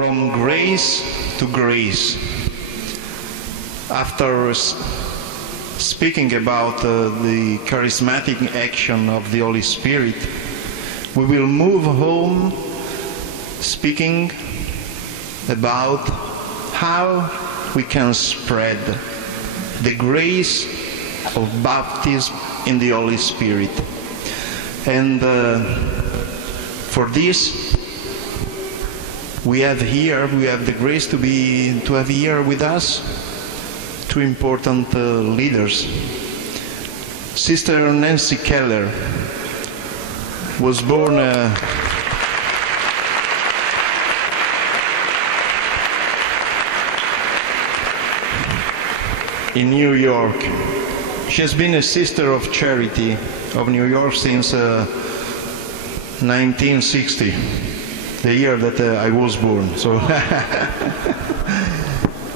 from grace to grace. After speaking about the charismatic action of the Holy Spirit, we will move home speaking about how we can spread the grace of baptism in the Holy Spirit. And for this, we have the grace to have here with us two important leaders. Sister Nancy Keller was born in New York. She has been a Sister of Charity of New York since 1960, the year that I was born. So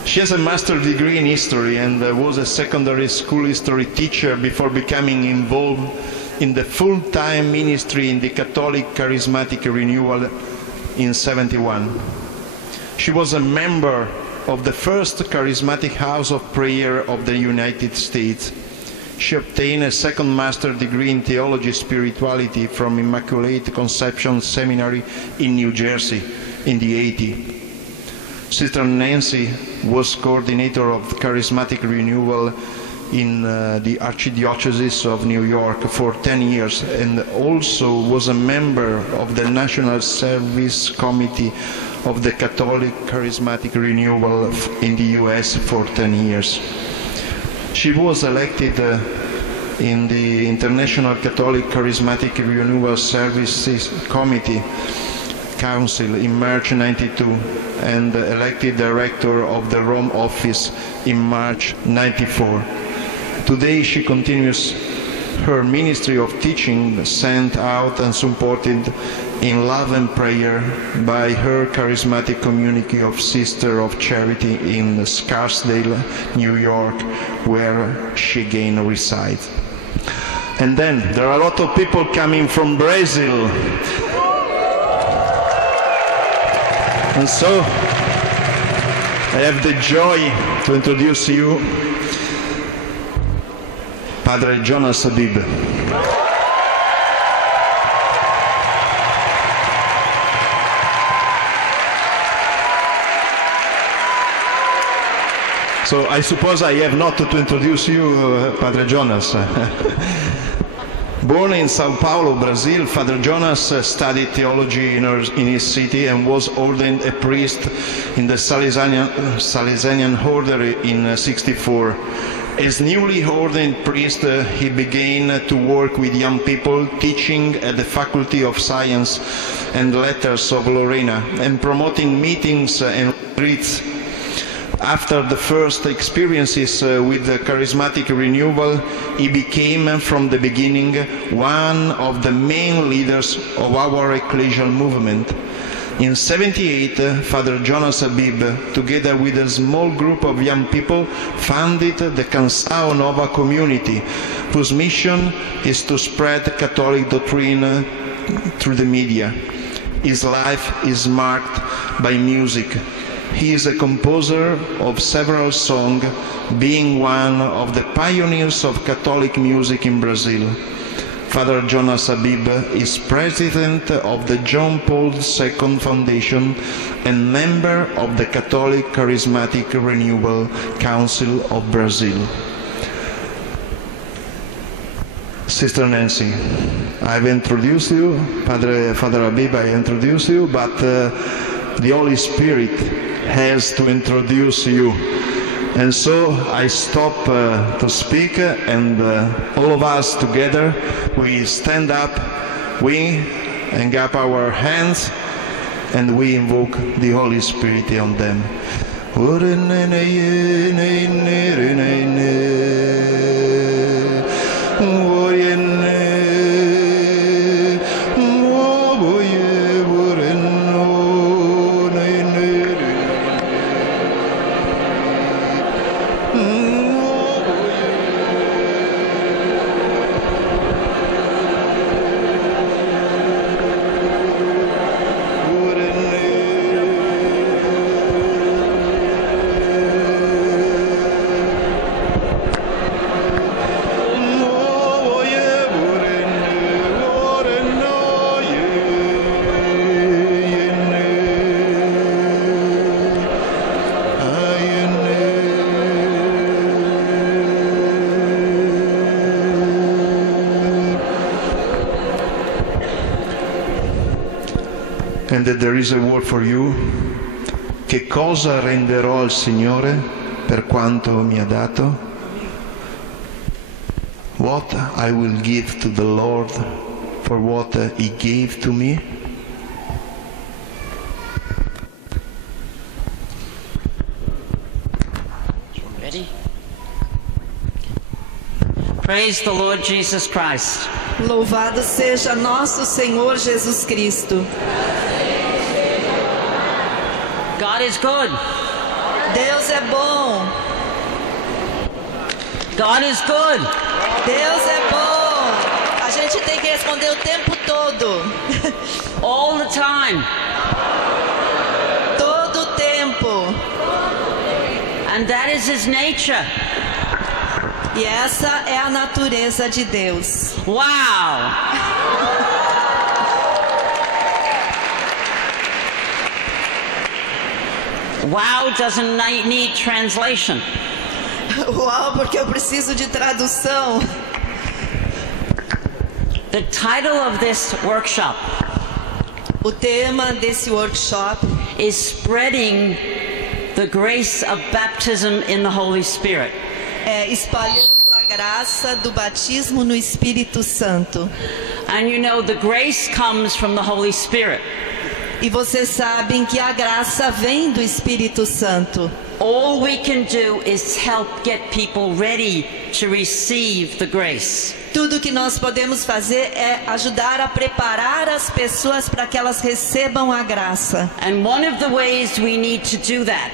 she has a master's degree in history and was a secondary school history teacher before becoming involved in the full-time ministry in the Catholic Charismatic Renewal in '71. She was a member of the first Charismatic House of Prayer of the United States. She obtained a second master's degree in Theology Spirituality from Immaculate Conception Seminary in New Jersey in the '80s. Sister Nancy was coordinator of Charismatic Renewal in the Archdiocese of New York for 10 years and also was a member of the National Service Committee of the Catholic Charismatic Renewal in the US for 10 years. She was elected in the International Catholic Charismatic Renewal Services Committee Council in March '92 and elected director of the Rome office in March '94. Today she continues her ministry of teaching, sent out and supported in love and prayer by her charismatic community of Sisters of Charity in Scarsdale, New York, where she again resides. And then there are a lot of people coming from Brazil. And so I have the joy to introduce you Padre Jonas Habib. So I suppose I have not to introduce you, Padre Jonas. Born in Sao Paulo, Brazil, Father Jonas studied theology in his city and was ordained a priest in the Salesian order in '64. As newly ordained priest, he began to work with young people, teaching at the Faculty of Science and Letters of Lorena and promoting meetings and retreats. After the first experiences with the Charismatic Renewal, he became, from the beginning, one of the main leaders of our ecclesial movement. In '78, Father Jonas Habib, together with a small group of young people, founded the Canção Nova community, whose mission is to spread Catholic doctrine through the media. His life is marked by music. He is a composer of several songs, being one of the pioneers of Catholic music in Brazil. Father Jonas Habib is president of the John Paul II Foundation and member of the Catholic Charismatic Renewal Council of Brazil. Sister Nancy, I've introduced you, Father Habib, I introduced you, but the Holy Spirit has to introduce you. And so I stop to speak, and all of us together, we stand up, we hang up our hands, and we invoke the Holy Spirit on them. and that there is a word for you. Che cosa renderò al Signore per quanto mi ha dato? What I will give to the Lord for what He gave to me? Ready? Praise the Lord Jesus Christ. Louvado seja nosso Senhor Jesus Cristo. God is good. Deus é bom. God is good. Deus é bom. A gente tem que responder o tempo todo. All the time. Todo o tempo. And that is His nature. E essa é a natureza de Deus. Wow. Wow doesn't need translation. Uau, porque eu preciso de tradução. The title of this workshop O tema desse workshop is Spreading the Grace of Baptism in the Holy Spirit. é espalhando a graça do batismo no Espírito Santo. And you know, the grace comes from the Holy Spirit. E vocês sabem que a graça vem do Espírito Santo. All we can do is help get people ready to receive the grace. Tudo que nós podemos fazer é ajudar a preparar as pessoas para que elas recebam a graça. And one of the ways we need to do that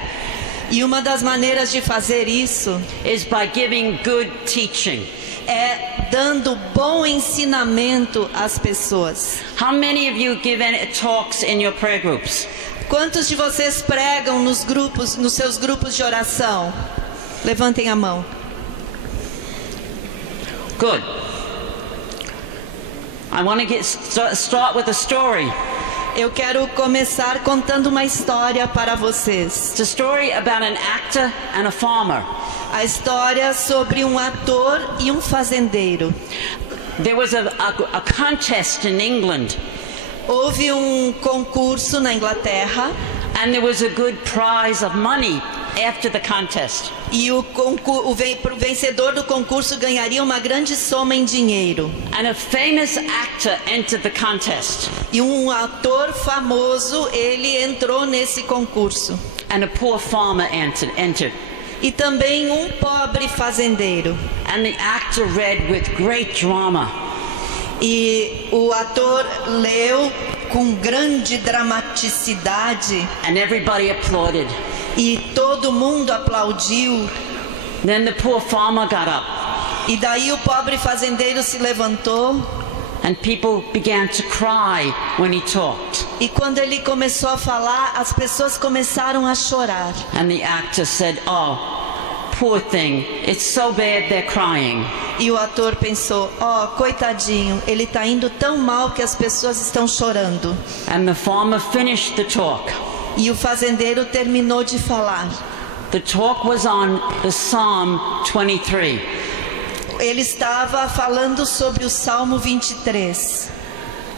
E uma das maneiras de fazer isso is by giving good teaching. é dando bom ensinamento às pessoas. How many of you give talks in your prayer groups? Quantos de vocês pregam nos grupos, nos seus grupos de oração? Levantem a mão. Good. I want to start with a story. Eu quero começar contando uma história para vocês. It's a story about an actor and a farmer. A história sobre um ator e um fazendeiro. There was a contest in England, Houve um concurso na Inglaterra and there was a good prize of money after the contest. e o vencedor do concurso ganharia uma grande soma em dinheiro. And a famous actor entered the contest, E um ator famoso, ele entrou nesse concurso. and a poor farmer entered. E também um pobre fazendeiro. And the actor read with great drama. E o ator leu com grande dramaticidade And everybody applauded. e todo mundo aplaudiu. Then the poor farmer got up, E daí o pobre fazendeiro se levantou and people began to cry when he talked. e quando ele começou a falar, as pessoas começaram a chorar. And the actor said, "Oh, poor thing, it's so bad they're crying." E o ator pensou, coitadinho, ele está indo tão mal que as pessoas estão chorando. And the farmer finished the talk. E o fazendeiro terminou de falar. The talk was on the Psalm 23. Ele estava falando sobre o Salmo 23.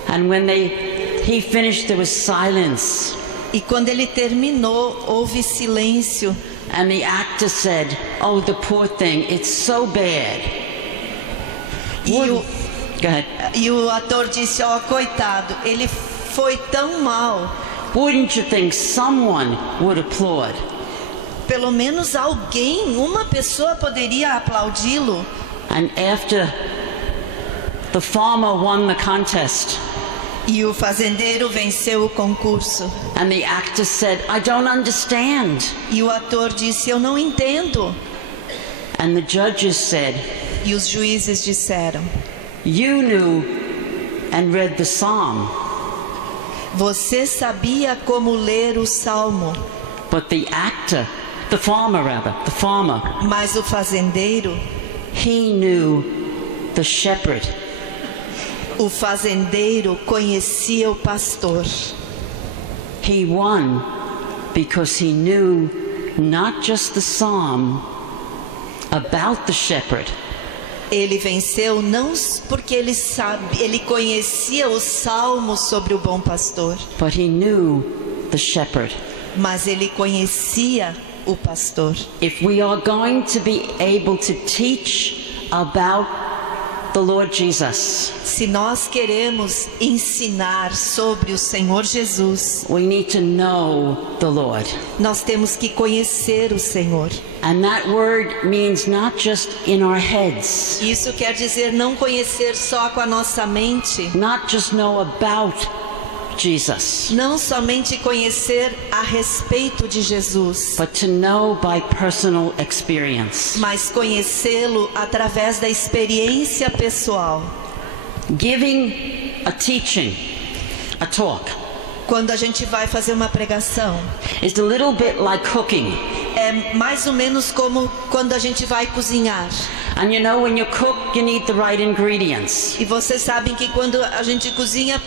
And when he finished, there was silence. E quando ele terminou, houve silêncio. And the actor said, "Oh, the poor thing, it's so bad." E o, Go ahead. e o ator disse, coitado, ele foi tão mal. Wouldn't you think someone would applaud? Pelo menos alguém, uma pessoa poderia aplaudi-lo. And after the farmer won the contest, E o fazendeiro venceu o concurso. and the actor said, "I don't understand." E o ator disse, eu não entendo. And the judges said, E os juízes disseram, "You knew and read the psalm, você sabia como ler o Salmo, but the actor, the farmer, mas o fazendeiro, he knew the shepherd." o fazendeiro conhecia o pastor. He won because he knew not just the psalm about the shepherd, Ele venceu não porque ele conhecia os salmos sobre o bom pastor, but he knew the shepherd. mas ele conhecia o pastor. If we are going to be able to teach about the Lord Jesus, Se nós queremos ensinar sobre o Senhor Jesus, we need to know the Lord. nós temos que conhecer o Senhor. And that word means not just in our heads, Isso quer dizer não conhecer só com a nossa mente, not just know about Jesus, não somente conhecer a respeito de Jesus, but to know by personal experience. mas conhecê-lo através da experiência pessoal. Giving a teaching, a talk, Quando a gente vai fazer uma pregação, is a little bit like cooking. é mais ou menos como quando a gente vai cozinhar. And you know, when you cook, you need the right ingredients. E vocês sabem que quando a gente cozinha,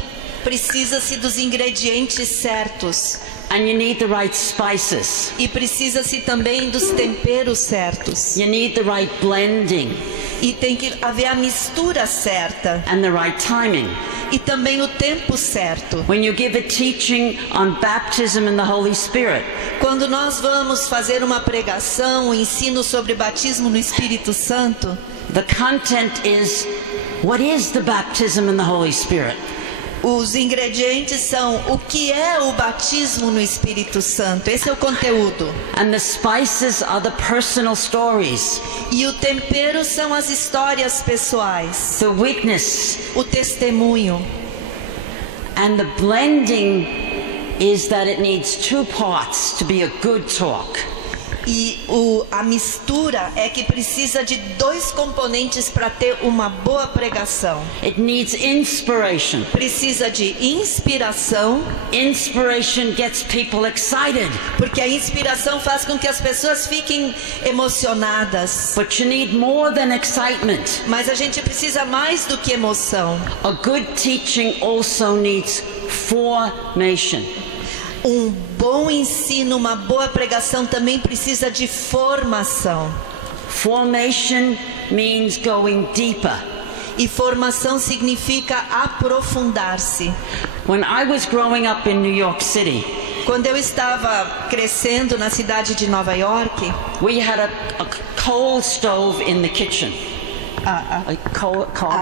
precisa-se dos ingredientes certos. And you need the right spices. E precisa-se também dos temperos certos. You need the right blending E tem que haver a mistura certa. and the right timing. E também o tempo certo. When you give a teaching on baptism in the Holy Spirit, Quando nós vamos fazer uma pregação, um ensino sobre batismo no Espírito Santo, the content is, what is the baptism in the Holy Spirit? os ingredientes são o que é o batismo no Espírito Santo. Esse é o conteúdo. And the spices are the personal stories, E o tempero são as histórias pessoais, the witness, o testemunho. and the blending is that it needs two parts to be a good talk. E a mistura é que precisa de dois componentes para ter uma boa pregação. It needs inspiration. Precisa de inspiração, Inspiration gets people excited, porque a inspiração faz com que as pessoas fiquem emocionadas. but you need more than excitement. Mas a gente precisa mais do que emoção. A good teaching also needs formation. Um bom ensino, uma boa pregação também precisa de formação. Formation means going deeper. E formação significa aprofundar-se. When I was growing up in New York City, Quando eu estava crescendo na cidade de Nova York, we had a coal stove in the kitchen. A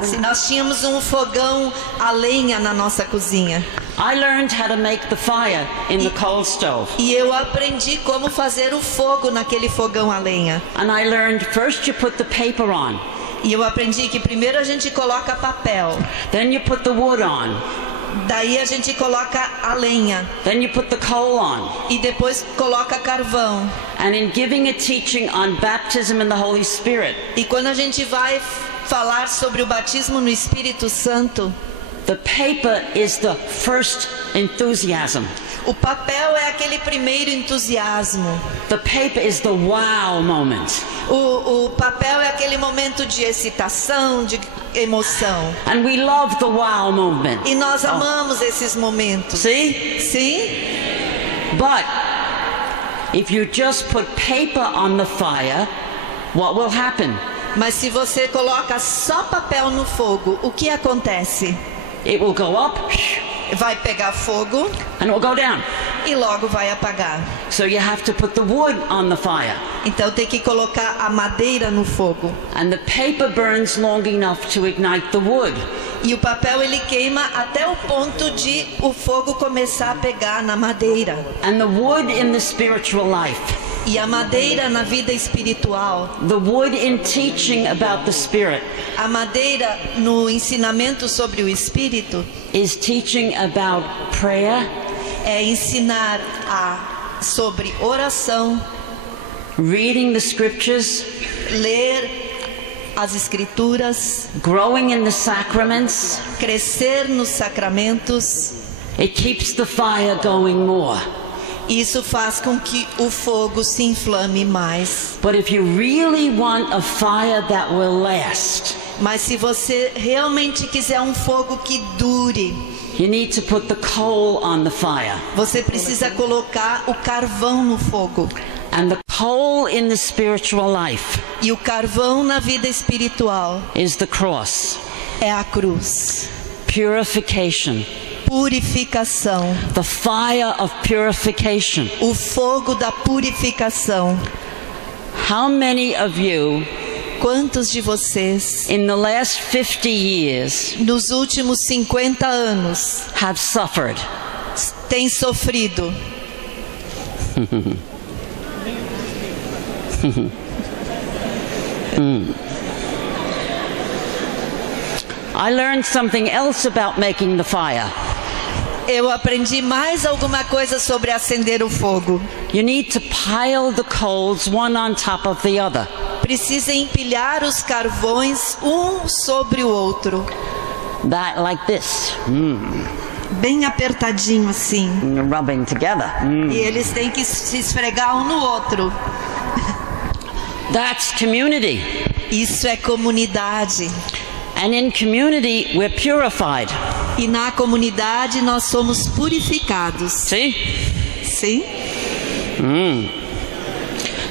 assim, nós tínhamos um fogão a lenha na nossa cozinha. I learned how to make the fire in the coal stove. E eu aprendi como fazer o fogo naquele fogão a lenha. And I learned first you put the paper on, E eu aprendi que primeiro a gente coloca papel, then you put the wood on, daí a gente coloca a lenha then you put the coal on. e depois coloca carvão. And in giving a teaching on baptism in the Holy Spirit, E quando a gente vai falar sobre o batismo no Espírito Santo, the paper is the first enthusiasm. o papel é aquele primeiro entusiasmo. The paper is the wow moment. O papel é aquele momento de excitação, de emoção. And we love the wow moment. E nós amamos esses momentos. See? Sim? But if you just put paper on the fire, what will happen? Mas se você coloca só papel no fogo, o que acontece? It will go up Vai pegar fogo and it will go down. e logo vai apagar. So you have to put the wood on the fire. Então tem que colocar a madeira no fogo. And the paper burns long enough to ignite the wood. E o papel ele queima até o ponto de o fogo começar a pegar na madeira. And the wood in the spiritual life, E a madeira na vida espiritual, the wood in teaching about the Spirit, a madeira no ensinamento sobre o Espírito, is teaching about prayer, é ensinar sobre oração, reading the scriptures, ler as escrituras, growing in the sacraments. crescer nos sacramentos. It keeps the fire going more. Isso faz com que o fogo se inflame mais. But if you really want a fire that will last, Mas se você realmente quiser um fogo que dure, you need to put the coal on the fire. você precisa colocar o carvão no fogo. And the coal in the spiritual life E o carvão na vida espiritual is the cross. é a cruz. Purification. Purificação. The fire of purification. O fogo da purificação. How many of you Quantos de vocês, in the last 50 years, nos últimos 50 anos, have suffered? têm sofrido? I learned something else about making the fire. Eu aprendi mais alguma coisa sobre acender o fogo. You need to pile the coals one on top of the other. Precisa empilhar os carvões um sobre o outro. That like this. Bem apertadinho assim. Rubbing together. E eles têm que se esfregar um no outro. That's community. Isso é comunidade. And in community, we're purified. E na comunidade nós somos purificados. See? Sim?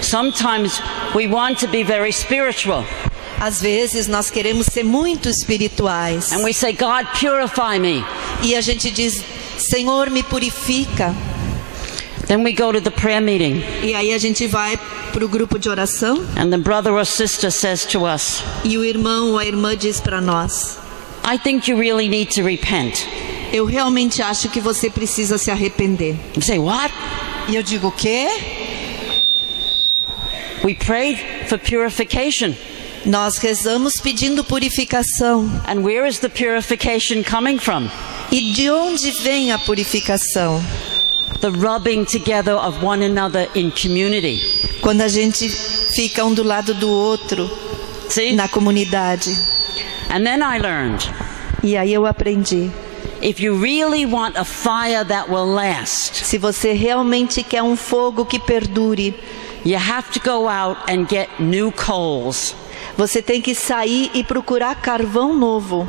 Sometimes we want to be very spiritual. Às vezes nós queremos ser muito espirituais. And we say, God, purify me. E a gente diz, Senhor, me purifica. Then we go to the prayer meeting. E aí a gente vai para o grupo de oração. And the brother or sister says to us, E o irmão ou a irmã diz para nós, I think you really need to repent. eu realmente acho que você precisa se arrepender. You say, what? E eu digo, o quê? We prayed for purification. Nós rezamos pedindo purificação. And where is the purification coming from? E de onde vem a purificação? The rubbing together of one another in community. Quando a gente fica um do lado do outro See? na comunidade. And then I learned, E aí eu aprendi. if you really want a fire that will last, Se você realmente quer um fogo que perdure, you have to go out and get new coals. você tem que sair e procurar carvão novo.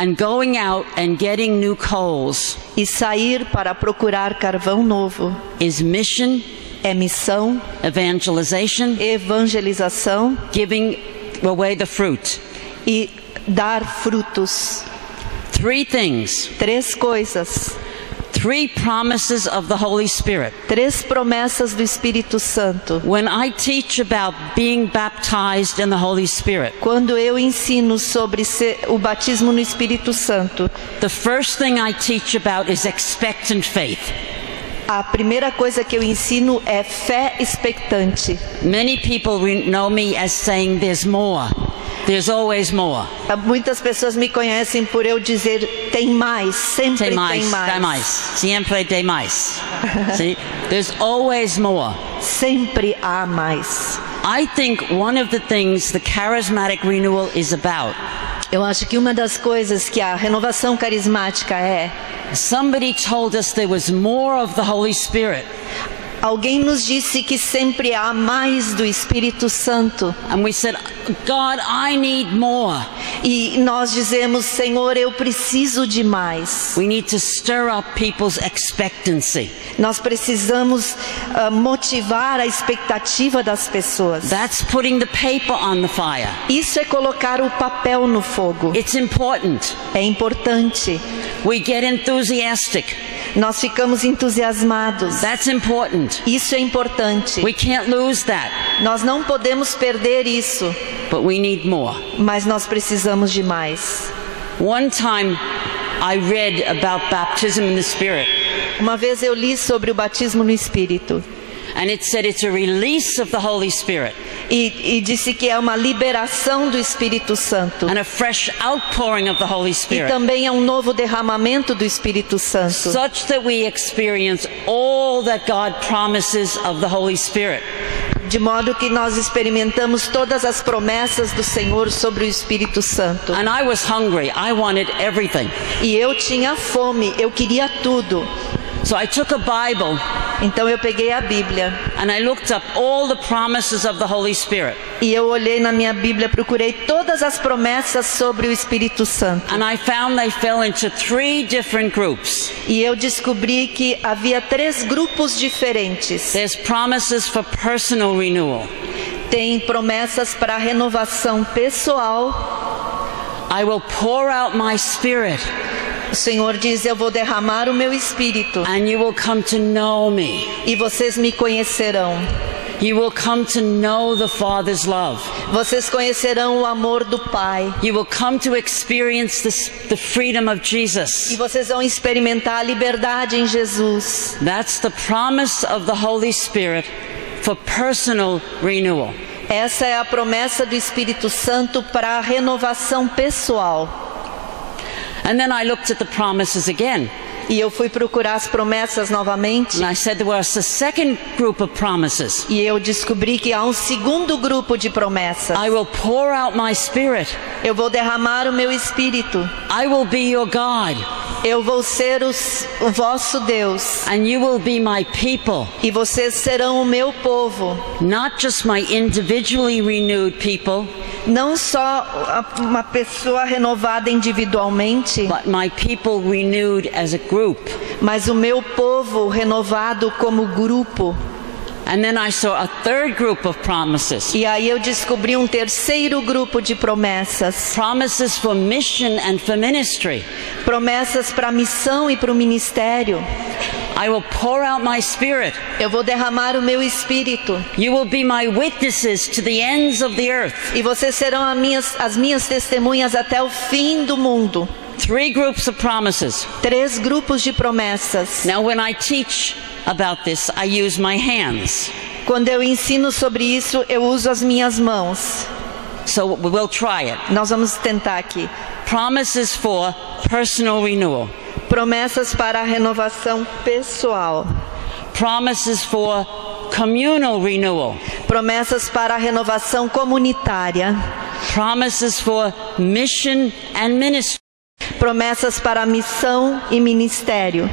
And going out and getting new coals E sair para procurar carvão novo is mission, é missão, evangelization, evangelização giving away the fruit. e dar frutos. 3 things, 3 coisas, 3 promises of the Holy Spirit. 3 promessas do Espírito Santo. When I teach about being baptized in the Holy Spirit, Quando eu ensino sobre o batismo no Espírito Santo, the first thing I teach about is expectant faith. a primeira coisa que eu ensino é fé expectante. Many people know me as saying there's more. There's always more. Muitas pessoas me conhecem por eu dizer tem mais, sempre Tem mais, tem mais. Siempre tem mais. See? There's always more. Sempre há mais. I think one of the things the charismatic renewal is about, Eu acho que uma das coisas que a renovação carismática é, somebody told us there was more of the Holy Spirit. alguém nos disse que sempre há mais do Espírito Santo. And we said, God, I need more. E nós dizemos, Senhor, eu preciso de mais. We need to stir up people's expectancy. Nós precisamos motivar a expectativa das pessoas. That's putting the paper on the fire. Isso é colocar o papel no fogo. It's important. É importante. We get enthusiastic. Nós ficamos entusiasmados. That's important. Isso é importante. We can't lose that. Nós não podemos perder isso, But we need more. mas nós precisamos de mais. One time I read about baptism in the Spirit. Uma vez eu li sobre o batismo no Espírito. And it said it's a release of the Holy Spirit. E disse que é uma liberação do Espírito Santo. And a fresh outpouring of the Holy E Spirit. também é um novo derramamento do Espírito Santo. Such that we experience all that God promises of the Holy Spirit. De modo que nós experimentamos todas as promessas do Senhor sobre o Espírito Santo. And I was hungry. I wanted everything. E eu tinha fome, eu queria tudo. So I took a Bible Então eu peguei a Bíblia and I looked up all the promises of the Holy Spirit. e eu olhei na minha Bíblia, procurei todas as promessas sobre o Espírito Santo. And I found they fell into 3 different groups. E eu descobri que havia 3 grupos diferentes. There's promises for personal renewal. Tem promessas para renovação pessoal. I will pour out my spirit O Senhor diz: eu vou derramar o meu Espírito and you will come to know me. e vocês me conhecerão. You will come to know the Father's love. Vocês conhecerão o amor do Pai. You will come to experience the freedom of E Jesus. vocês vão experimentar a liberdade em Jesus. That's the promise of the Holy Spirit for personal renewal. Essa é a promessa do Espírito Santo para a renovação pessoal. And then I looked at the promises again. E eu fui procurar as promessas novamente. And I said there was a second group of promises. E eu descobri que há um segundo grupo de promessas. I will pour out my spirit. Eu vou derramar o meu Espírito. I will be your God. Eu vou ser o vosso Deus. And you will be my people. E vocês serão o meu povo. Not just my individually renewed people, Não só uma pessoa renovada individualmente, but my people renewed as a group. mas o meu povo renovado como grupo. And then I saw a third group of promises. E aí eu descobri um terceiro grupo de promessas. Promises for mission and for ministry. Promessas para a missão e para o ministério. I will pour out my spirit. Eu vou derramar o meu Espírito. You will be my witnesses to the ends of the earth. E vocês serão as minhas testemunhas até o fim do mundo. 3 groups of promises. 3 grupos de promessas. Now when I teach about this, I use my hands. Quando eu ensino sobre isso, eu uso as minhas mãos. So we'll try it. Nós vamos tentar aqui. Promises for personal renewal. Promessas para a renovação pessoal. Promises for communal renewal. Promessas para a renovação comunitária. Promises for mission and ministry. Promessas para a missão e ministério.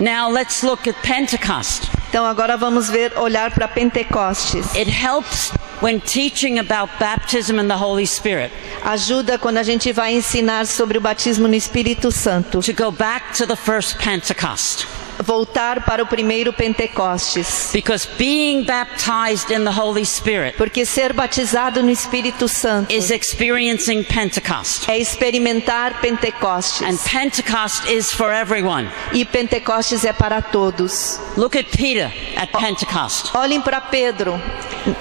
Now let's look at Pentecost. Então agora vamos olhar para Pentecostes. It helps when teaching about baptism in the Holy Spirit Ajuda quando a gente vai ensinar sobre o batismo no Espírito Santo. to go back to the first Pentecost. Voltar para o primeiro Pentecostes. Because being baptized in the Holy Spirit Porque ser batizado no Espírito Santo is experiencing Pentecost. é experimentar And Pentecostes. Pentecost is for everyone. E Pentecostes é para todos. Look at Peter at Pentecost. Olhem para Pedro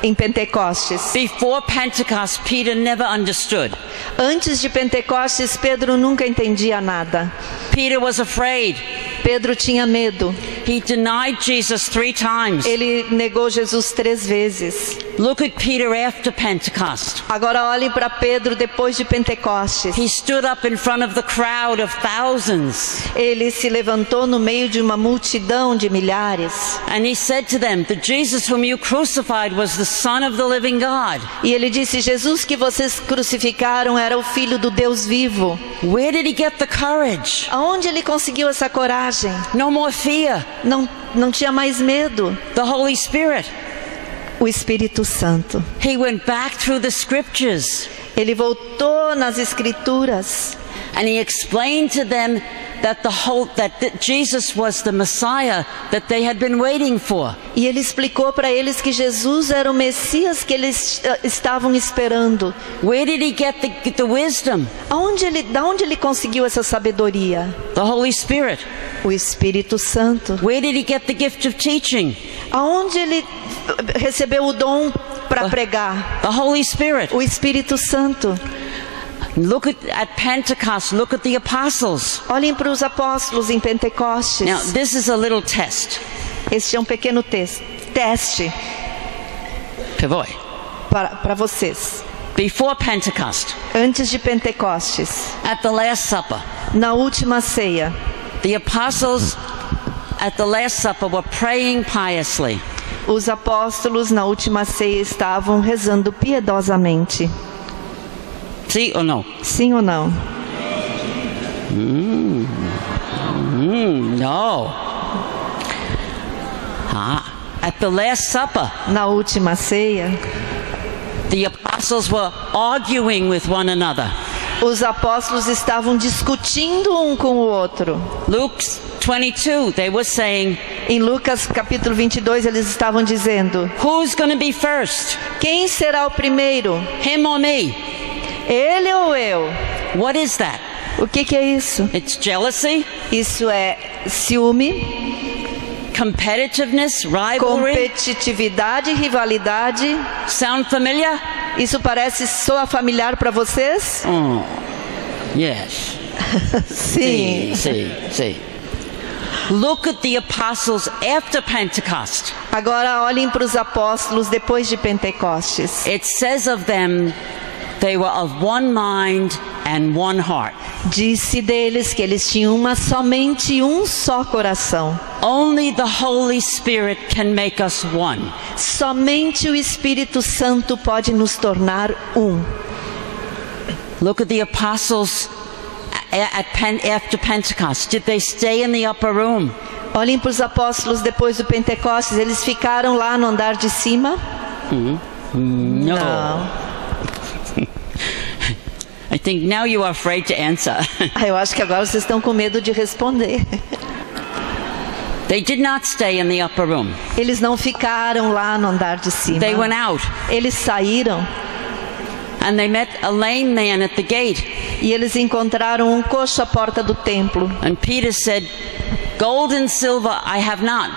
em Pentecostes. Before Pentecost, Peter never understood. Antes de Pentecostes, Pedro nunca entendia nada. Peter was afraid. Pedro tinha medo. He denied Jesus 3 times. Ele negou Jesus 3 vezes. Look at Peter after Pentecost. Agora olhem para Pedro depois de Pentecostes. He stood up in front of the crowd of thousands. Ele se levantou no meio de uma multidão de milhares. And he said to them, the Jesus whom you crucified was the Son of the living God. E ele disse: Jesus que vocês crucificaram era o Filho do Deus vivo. Where did he get the courage? Aonde ele conseguiu essa coragem? No more fear. Não tinha mais medo. The Holy Spirit. O Espírito Santo. He went back through the scriptures Ele voltou nas Escrituras and he explained to them that Jesus was the Messiah that they had been waiting for. e ele explicou para eles que Jesus era o Messias que eles estavam esperando. Where did he get the wisdom? Da onde ele conseguiu essa sabedoria? The Holy Spirit. O Espírito Santo. Where did he get the gift of teaching? Aonde ele recebeu o dom para pregar? The Holy Spirit. O Espírito Santo. Look at Pentecost. Look at the apostles. Olhem para os apóstolos em Pentecostes. Now, this is a little test. Este é um pequeno teste Pivoi. para vocês. Before Pentecost, Antes de Pentecostes, at the Last Supper, na última ceia, the apostles at the Last Supper were praying piously. os apóstolos na última ceia estavam rezando piedosamente. See or no? Sim ou não? No. At the Last Supper, Na última ceia, the apostles were arguing with one another. os apóstolos estavam discutindo um com o outro. Luke 22, they were saying, Em Lucas capítulo 22, eles estavam dizendo: who's going to be first? quem será o primeiro? Him or me? Ele ou eu? What is that? O que é isso? It's jealousy, Isso é ciúme, competitiveness, rivalry. competitividade, rivalidade. Sound familiar? Isso soa familiar para vocês? Oh, yes. Sim. See. Look at the apostles after Pentecost. Agora olhem para os apóstolos depois de Pentecostes. It says of them, they were of one mind and one heart. Disse deles que eles tinham somente um só coração. Only the Holy Spirit can make us one. Somente o Espírito Santo pode nos tornar um. Look at the apostles after Pentecost. Did they stay in the upper room? Olhem para os apóstolos depois do Pentecostes. Eles ficaram lá no andar de cima? No. Não. I think now you are afraid to answer. Eu acho que agora vocês estão com medo de responder. They did not stay in the upper room. Eles não ficaram lá no andar de cima. They went out. Eles saíram And they met a lame man at the gate. e eles encontraram um coxo à porta do templo. And Peter said, gold and silver I have not,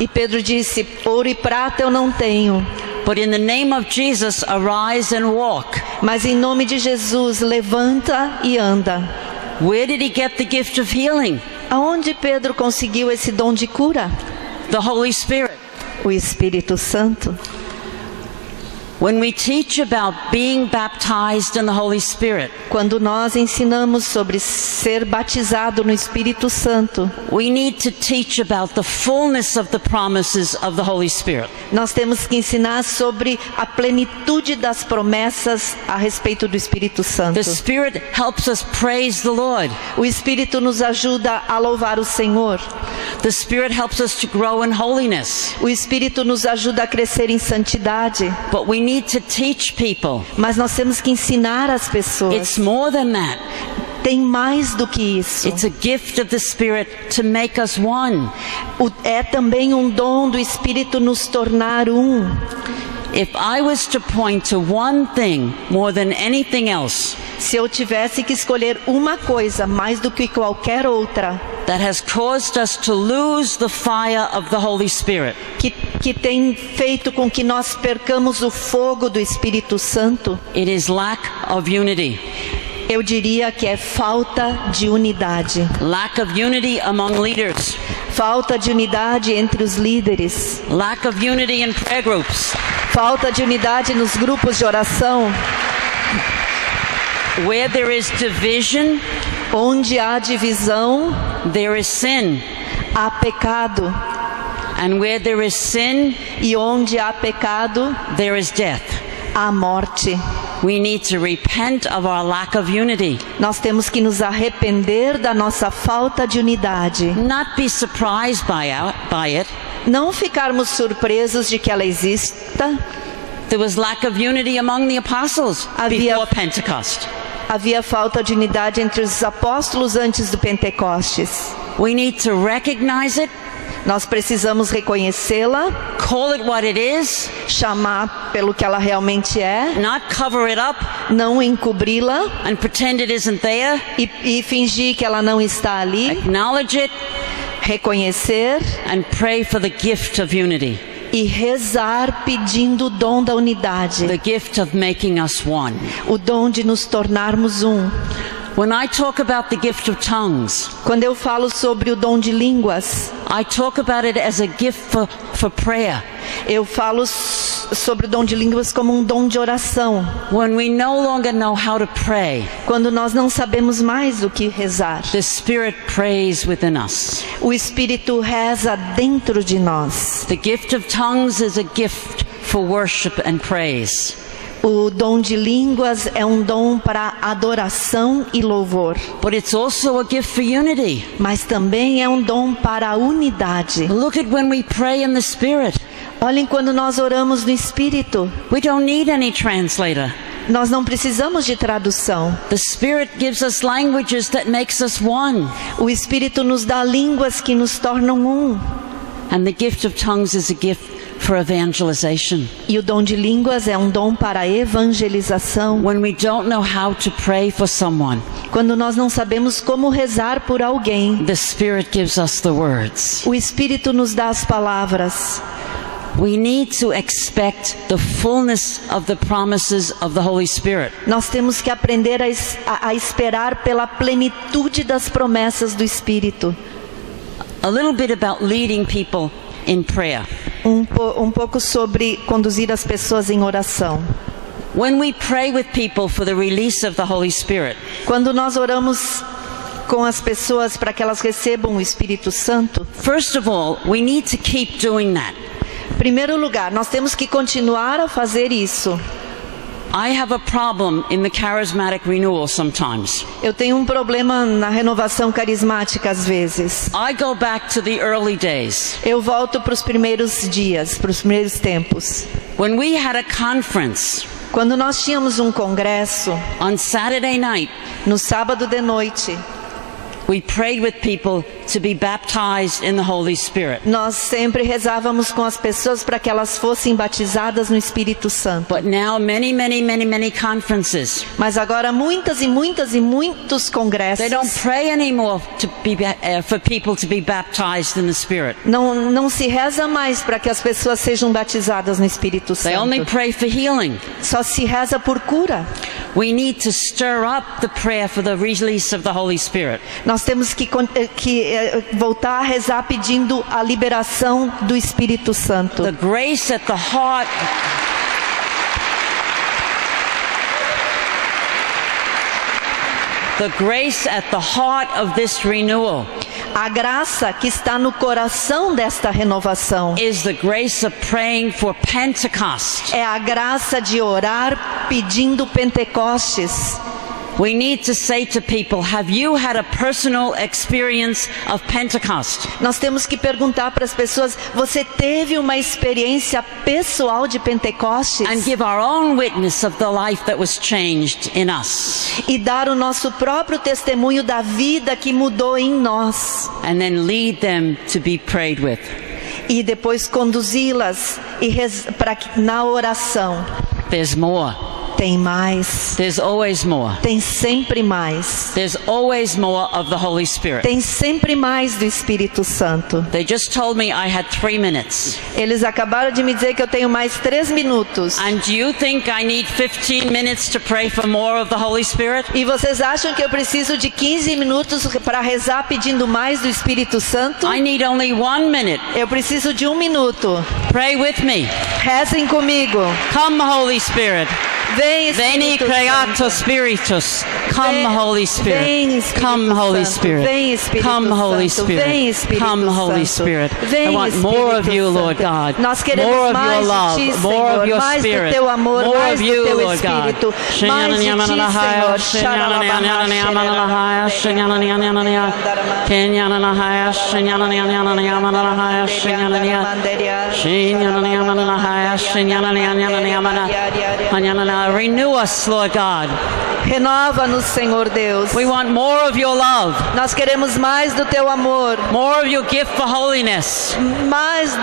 E Pedro disse: ouro e prata eu não tenho, but in the name of Jesus arise and walk. mas em nome de Jesus levanta e anda. Where did he get the gift of healing? Aonde Pedro conseguiu esse dom de cura? The Holy Spirit. O Espírito Santo. When we teach about being baptized in the Holy Spirit, Quando nós ensinamos sobre ser batizado no Espírito Santo, we need to teach about the fullness of the promises of the Holy Spirit. nós temos que ensinar sobre a plenitude das promessas a respeito do Espírito Santo. The Spirit helps us praise the Lord. O Espírito nos ajuda a louvar o Senhor. The Spirit helps us to grow in holiness. O Espírito nos ajuda a crescer em santidade. But we need to teach people. Mas nós temos que ensinar as It's pessoas. more than that. Tem mais do que isso. It's a gift of the Spirit to make us one. É também um dom do Espírito nos tornar um. If I was to point to one thing more than anything else Se eu tivesse que escolher uma coisa mais do que qualquer outra that has caused us to lose the fire of the Holy Spirit, que tem feito com que nós percamos o fogo do Espírito Santo, it is lack of unity. eu diria que é falta de unidade. Lack of unity among leaders. Falta de unidade entre os líderes. Lack of unity in prayer groups. Falta de unidade nos grupos de oração. Where there is division, Onde há divisão, there is sin. há pecado. And where there is sin, E onde há pecado, there is death. há morte. We need to repent of our lack of unity. Nós temos que nos arrepender da nossa falta de unidade. Not be surprised by it. Não ficarmos surpresos de que ela exista. There was lack of unity among the apostles Havia- before Pentecost. Havia falta de unidade entre os apóstolos antes do Pentecostes. We need to recognize it, Nós precisamos reconhecê-la, call it what it is, chamar pelo que ela realmente é, not cover it up não encobri-la and pretend it isn't there. e fingir que ela não está ali, Acknowledge it reconhecer and pray for the gift of unity, e rezar pedindo o dom da unidade, the gift of making us one. o dom de nos tornarmos um. When I talk about the gift of tongues, Quando eu falo sobre o dom de línguas, I talk about it as a gift for prayer. eu falo sobre o dom de línguas como um dom de oração. When we no longer know how to pray, Quando nós não sabemos mais o que rezar, the Spirit prays within us. o Espírito reza dentro de nós. The gift of tongues is a gift for worship and praise. O dom de línguas é um dom para adoração e louvor, but it's also a gift for unity. mas também é um dom para a unidade. Look at when we pray in the Spirit. Olhem quando nós oramos no Espírito. We don't need any translator. Nós não precisamos de tradução. The Spirit gives us languages that makes us one. O Espírito nos dá línguas que nos tornam um. And the gift of tongues is a gift for evangelization. E o dom de línguas é um dom para a evangelização. When we don't know how to pray for someone, Quando nós não sabemos como rezar por alguém, the Spirit gives us the words. o Espírito nos dá as palavras. We need to expect the fullness of the promises of the Holy Spirit. Nós temos que aprender a esperar pela plenitude das promessas do Espírito. A little bit about leading people in prayer. Um pouco sobre conduzir as pessoas em oração. When we pray with people for the release of the Holy Spirit, Quando nós oramos com as pessoas para que elas recebam o Espírito Santo, first of all, we need to keep doing that. em primeiro lugar, nós temos que continuar a fazer isso. I have a problem in the charismatic renewal sometimes. Eu tenho um problema na renovação carismática às vezes. I go back to the early days Eu volto para os primeiros dias, para os primeiros tempos. when we had a conference Quando nós tínhamos um congresso, on Saturday night. no sábado de noite, We prayed with people to be baptized in the Holy Spirit. nós sempre rezávamos com as pessoas para que elas fossem batizadas no Espírito Santo. But now many conferences, Mas agora muitos congressos they don't pray anymore to be for people to be baptized in the Spirit. não se reza mais para que as pessoas sejam batizadas no Espírito They only Santo. pray for healing. Só se reza por cura. We need to stir up the prayer for the release of the Holy Spirit. Nós temos que voltar a rezar pedindo a liberação do Espírito Santo. The grace at the heart. The grace at the heart of this renewal A graça que está no coração desta renovação is the grace of praying for Pentecost. é a graça de orar pedindo Pentecostes. We need to say to people, have you had a personal experience of Pentecost? Nós temos que perguntar para as pessoas: você teve uma experiência pessoal de Pentecostes? And give our own witness of the life that was changed in us. E dar o nosso próprio testemunho da vida que mudou em nós. And then lead them to be prayed with. E depois conduzi-las na oração. There's more. Tem mais. There's always more. Tem sempre mais. There's always more of the Holy Spirit. Tem sempre mais do Espírito Santo. They just told me I had 3 minutes. Eles acabaram de me dizer que eu tenho mais 3 minutos. And do you think I need 15 minutes to pray for more of the Holy Spirit? E vocês acham que eu preciso de 15 minutos para rezar pedindo mais do Espírito Santo? I need only 1 minute. Eu preciso de 1 minuto. Pray with me. Rezem comigo. Come, Holy Spirit. Vem, Veni Espírito Creator Santo. Spiritus. Come, Holy Spirit. Vem, Espírito Come, Holy Santo. Spirit. Vem, Espírito Come, Holy Santo. Vem, Spirit. Espírito Come, Holy Santo. Spirit. Vem, I want more of Espírito you, Lord Santo. God. Nós queremos More of mais your de love. ti, More Senhor. of your Mais do Spirit. teu amor, More mais of do you, teu Lord God. Espírito. Mais de ti, Renew us, Lord God. Renova-nos, Senhor Deus. We want more of your love. Nós queremos mais do teu amor, More of your gift for holiness. mais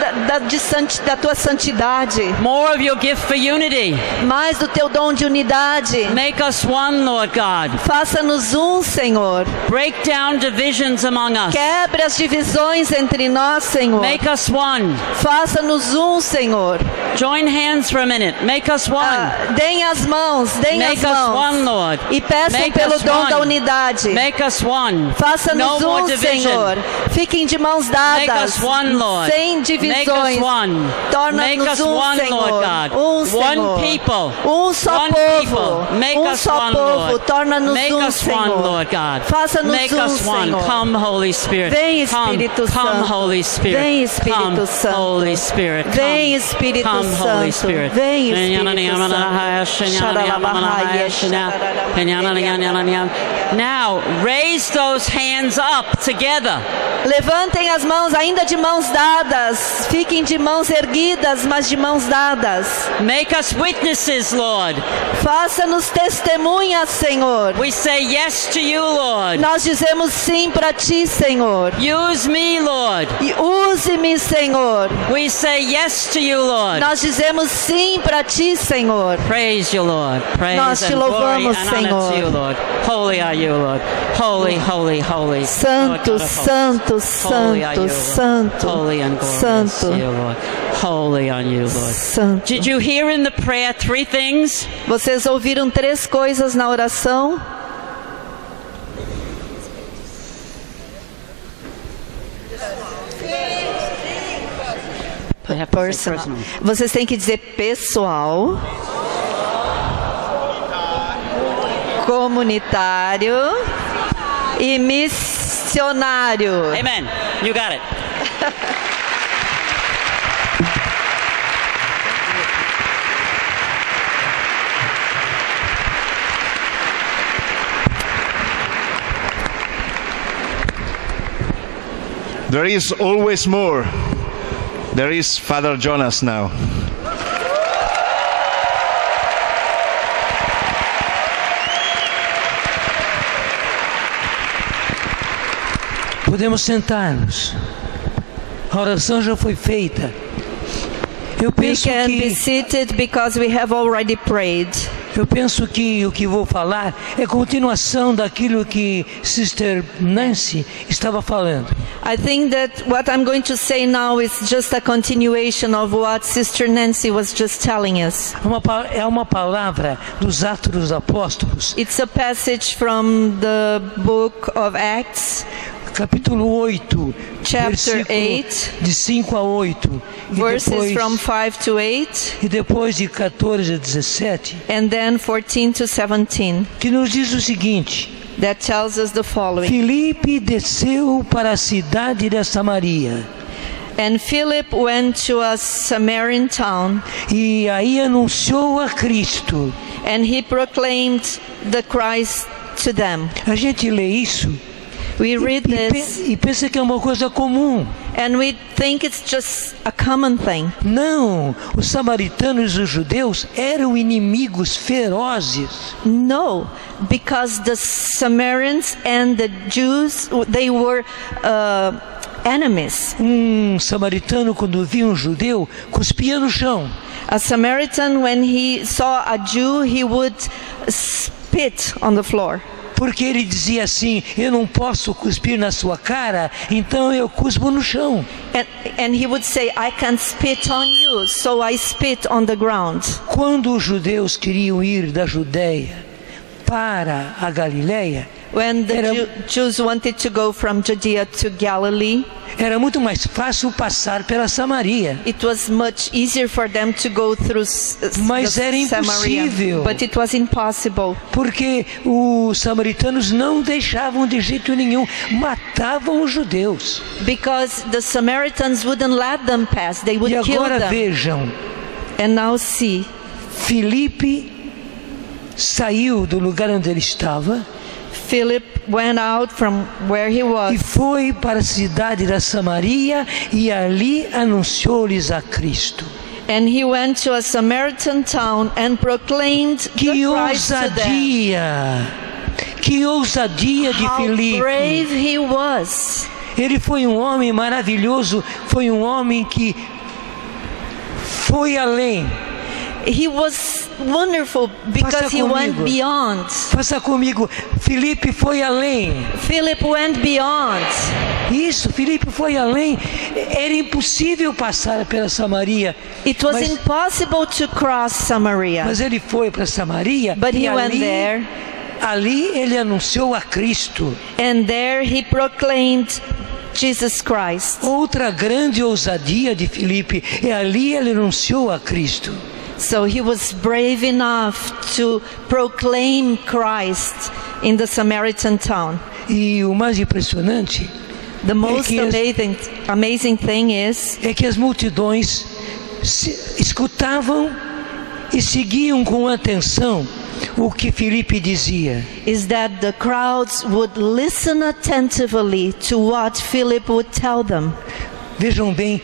da tua santidade, More of your gift for unity. mais do teu dom de unidade. Make us one, Lord God. Faça-nos um, Senhor. Break down divisions among us. Quebre as divisões entre nós, Senhor. Make us one. Faça-nos um, Senhor. Join hands for a minute. Make us one. Deem as mãos, deem Make as us mãos. one, Lord. Lord. E peçam Make pelo us dom da one. unidade. Make us one. Faça-nos No more division. Senhor. Fiquem de mãos Make dadas, us one, Lord. sem Make divisões. us one. Make Torna-nos us um, one, Senhor. Lord God. Um, Senhor. One people. Só One povo. people. Make us Só one, povo. Lord. Torna-nos Make us Senhor. one, Lord God. Faça-nos Make us one. Senhor. Come, Holy Spirit. Vem, Come, Espírito come, Santo. Holy Spirit. Vem, Espírito Come, Santo. Holy Spirit. Vem, Espírito Come, Holy Santo. Spirit. Vem, Espírito Santo. Now, raise those hands up together. Levantem as mãos ainda de mãos dadas. Fiquem de mãos erguidas, mas de mãos dadas. Make us witnesses, Lord. Faça-nos testemunhas, Senhor. We say yes to you, Lord. Nós dizemos sim para ti, Senhor. Use me, Lord. E use-me, Senhor. We say yes to you, Lord. Nós dizemos sim para ti, Senhor. Praise you, Lord. Praise Nós te and glory louvamos, and honor Senhor. to you, Lord. Holy are you, Lord. Holy, holy, holy. Santo, Lord God of hosts. santo, Holy are you, santo, Lord. santo, Holy and glorious santo, to you, Lord. Holy are you, Lord. santo. Did you hear in the prayer three things? Vocês ouviram três coisas na oração? Personal. Vocês têm que dizer pessoal, comunitário e missionário. Amen. You got it. There is always more. There is Father Jonas now. Podemos sentar-nos. A oração já foi feita. Eu We penso can be que seated because we have already prayed. o que vou falar é continuação daquilo que Sister Nancy estava falando. I think that what I'm going to say now is just a continuation of what Sister Nancy was just telling us. É uma palavra dos Atos dos Apóstolos, It's a passage from the book of Acts, capítulo 8, Chapter versículo 8, de 5 a 8, verses from 5 to 8, e depois de 14 a 17, and then 14 to 17, que nos diz o seguinte: that tells us the following. Filipe desceu para a cidade de Samaria And Philip went to a Samaritan town, e aí anunciou a Cristo. and he proclaimed the Christ to them. A gente lê isso We read this, e pensa que é uma coisa comum. and we think it's just a common thing. Não, os samaritanos e os judeus eram inimigos ferozes. No, because the Samaritans and the Jews, they were enemies. Samaritano, quando via um judeu, cuspia no chão. A Samaritan, when he saw a Jew, he would spit on the floor. Porque ele dizia assim: eu não posso cuspir na sua cara, então eu cuspo no chão. And he would say, I can't spit on you, so I spit on the ground. Quando os judeus queriam ir da Judeia para a Galileia, When the Jews wanted to go from Judea to Galilee, era muito mais fácil passar pela Samaria. it was much easier for them to go through Mas era Samaria, impossível. but it was impossible. Porque os samaritanos não deixavam de jeito nenhum, matavam os judeus. Because the Samaritans wouldn't let them pass, they would E kill agora them. vejam, And now see, Filipe saiu do lugar onde ele estava Philip went out from where he e was, foi para a cidade da Samaria e ali anunciou-lhes a Cristo. and he went to a Samaritan town and proclaimed the Que Christ to them. ousadia! Que ousadia de How Filipe! brave he was. Ele foi um homem maravilhoso, foi um homem que foi além. He was wonderful because he went comigo. beyond. Faça comigo, Filipe foi além. Philip went beyond. Isso, Filipe foi além. Era impossível passar pela Samaria. It was Mas- impossible to cross Samaria. Mas ele foi para Samaria But e he went ali there, ali ele anunciou a Cristo. and there he proclaimed Jesus Christ. Outra grande ousadia de Filipe, e ali ele anunciou a Cristo. So he was brave enough to proclaim Christ in the Samaritan town. E o mais impressionante The most que amazing thing is é que as multidões escutavam e seguiam com atenção o que Filipe dizia. that the crowds would listen attentively to what Philip would tell them. Vejam bem,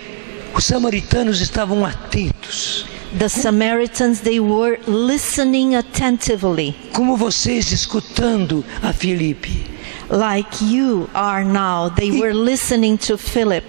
os samaritanos estavam atentos. The Samaritans, they were listening attentively, Como vocês escutando a Filipe. like you are now. They were listening to Philip.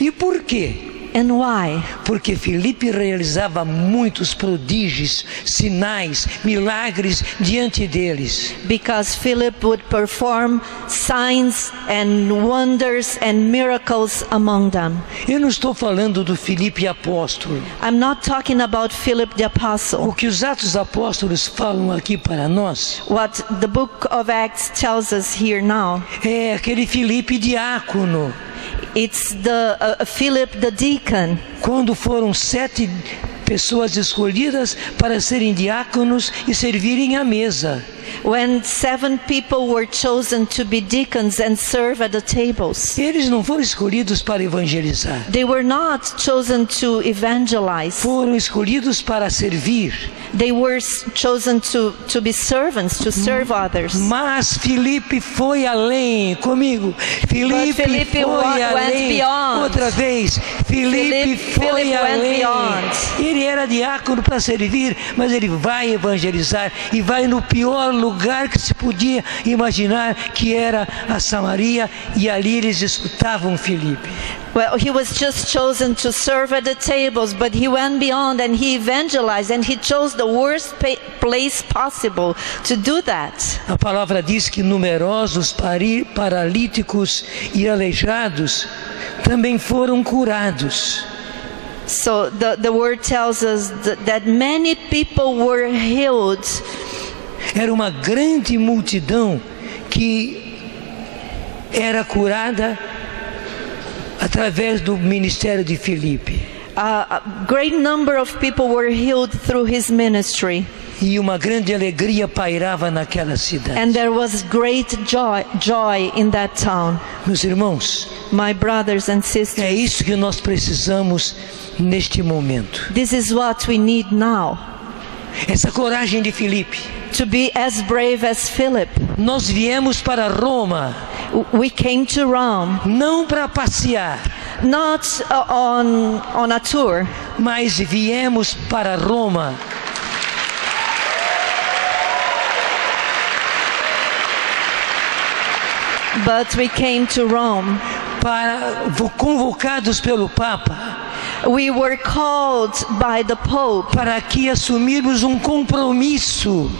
E por quê? And why? Porque Filipe realizava muitos prodígios, sinais, milagres diante deles. Because Philip would perform signs and wonders and miracles among them. Eu não estou falando do Filipe apóstolo. I'm not talking about Philip the O apostle. que os Atos Apóstolos falam aqui para nós What the book of Acts tells us here now, é aquele Filipe diácono. it's the Philip the deacon. Quando foram 7 pessoas escolhidas para serem diáconos e servirem à mesa. When 7 people were chosen to be deacons and serve at the tables. Eles não foram escolhidos para evangelizar. They were not chosen to evangelize. Foram escolhidos para servir. They were chosen to be servants, to serve others. Mas Filipe foi além comigo. Filipe Filipe foi went além. beyond. Outra vez, Filipe foi Philip went além. beyond. Ele era diácono para servir, mas ele vai evangelizar e vai no pior lugar que se podia imaginar, que era a Samaria, e ali eles escutavam Filipe. Well, he was just chosen to serve at the tables, but he went beyond and he evangelized, and he chose the worst place possible to do that. A palavra diz que numerosos paralíticos e aleijados também foram curados. So the word tells us that many people were healed. Era uma grande multidão que era curada através do ministério de Filipe. A great number of people were healed through his ministry. E uma grande alegria pairava naquela cidade. And there was great joy in that town. Meus irmãos, My brothers and sisters, é isso que nós precisamos neste momento. this is what we need now. Essa coragem de Filipe. To be as brave as Philip. Nós viemos para Roma, We came to Rome, não para passear, not on a tour, mas viemos para Roma but we came to Rome. convocados pelo Papa We were called by the Pope para aqui assumirmos compromisso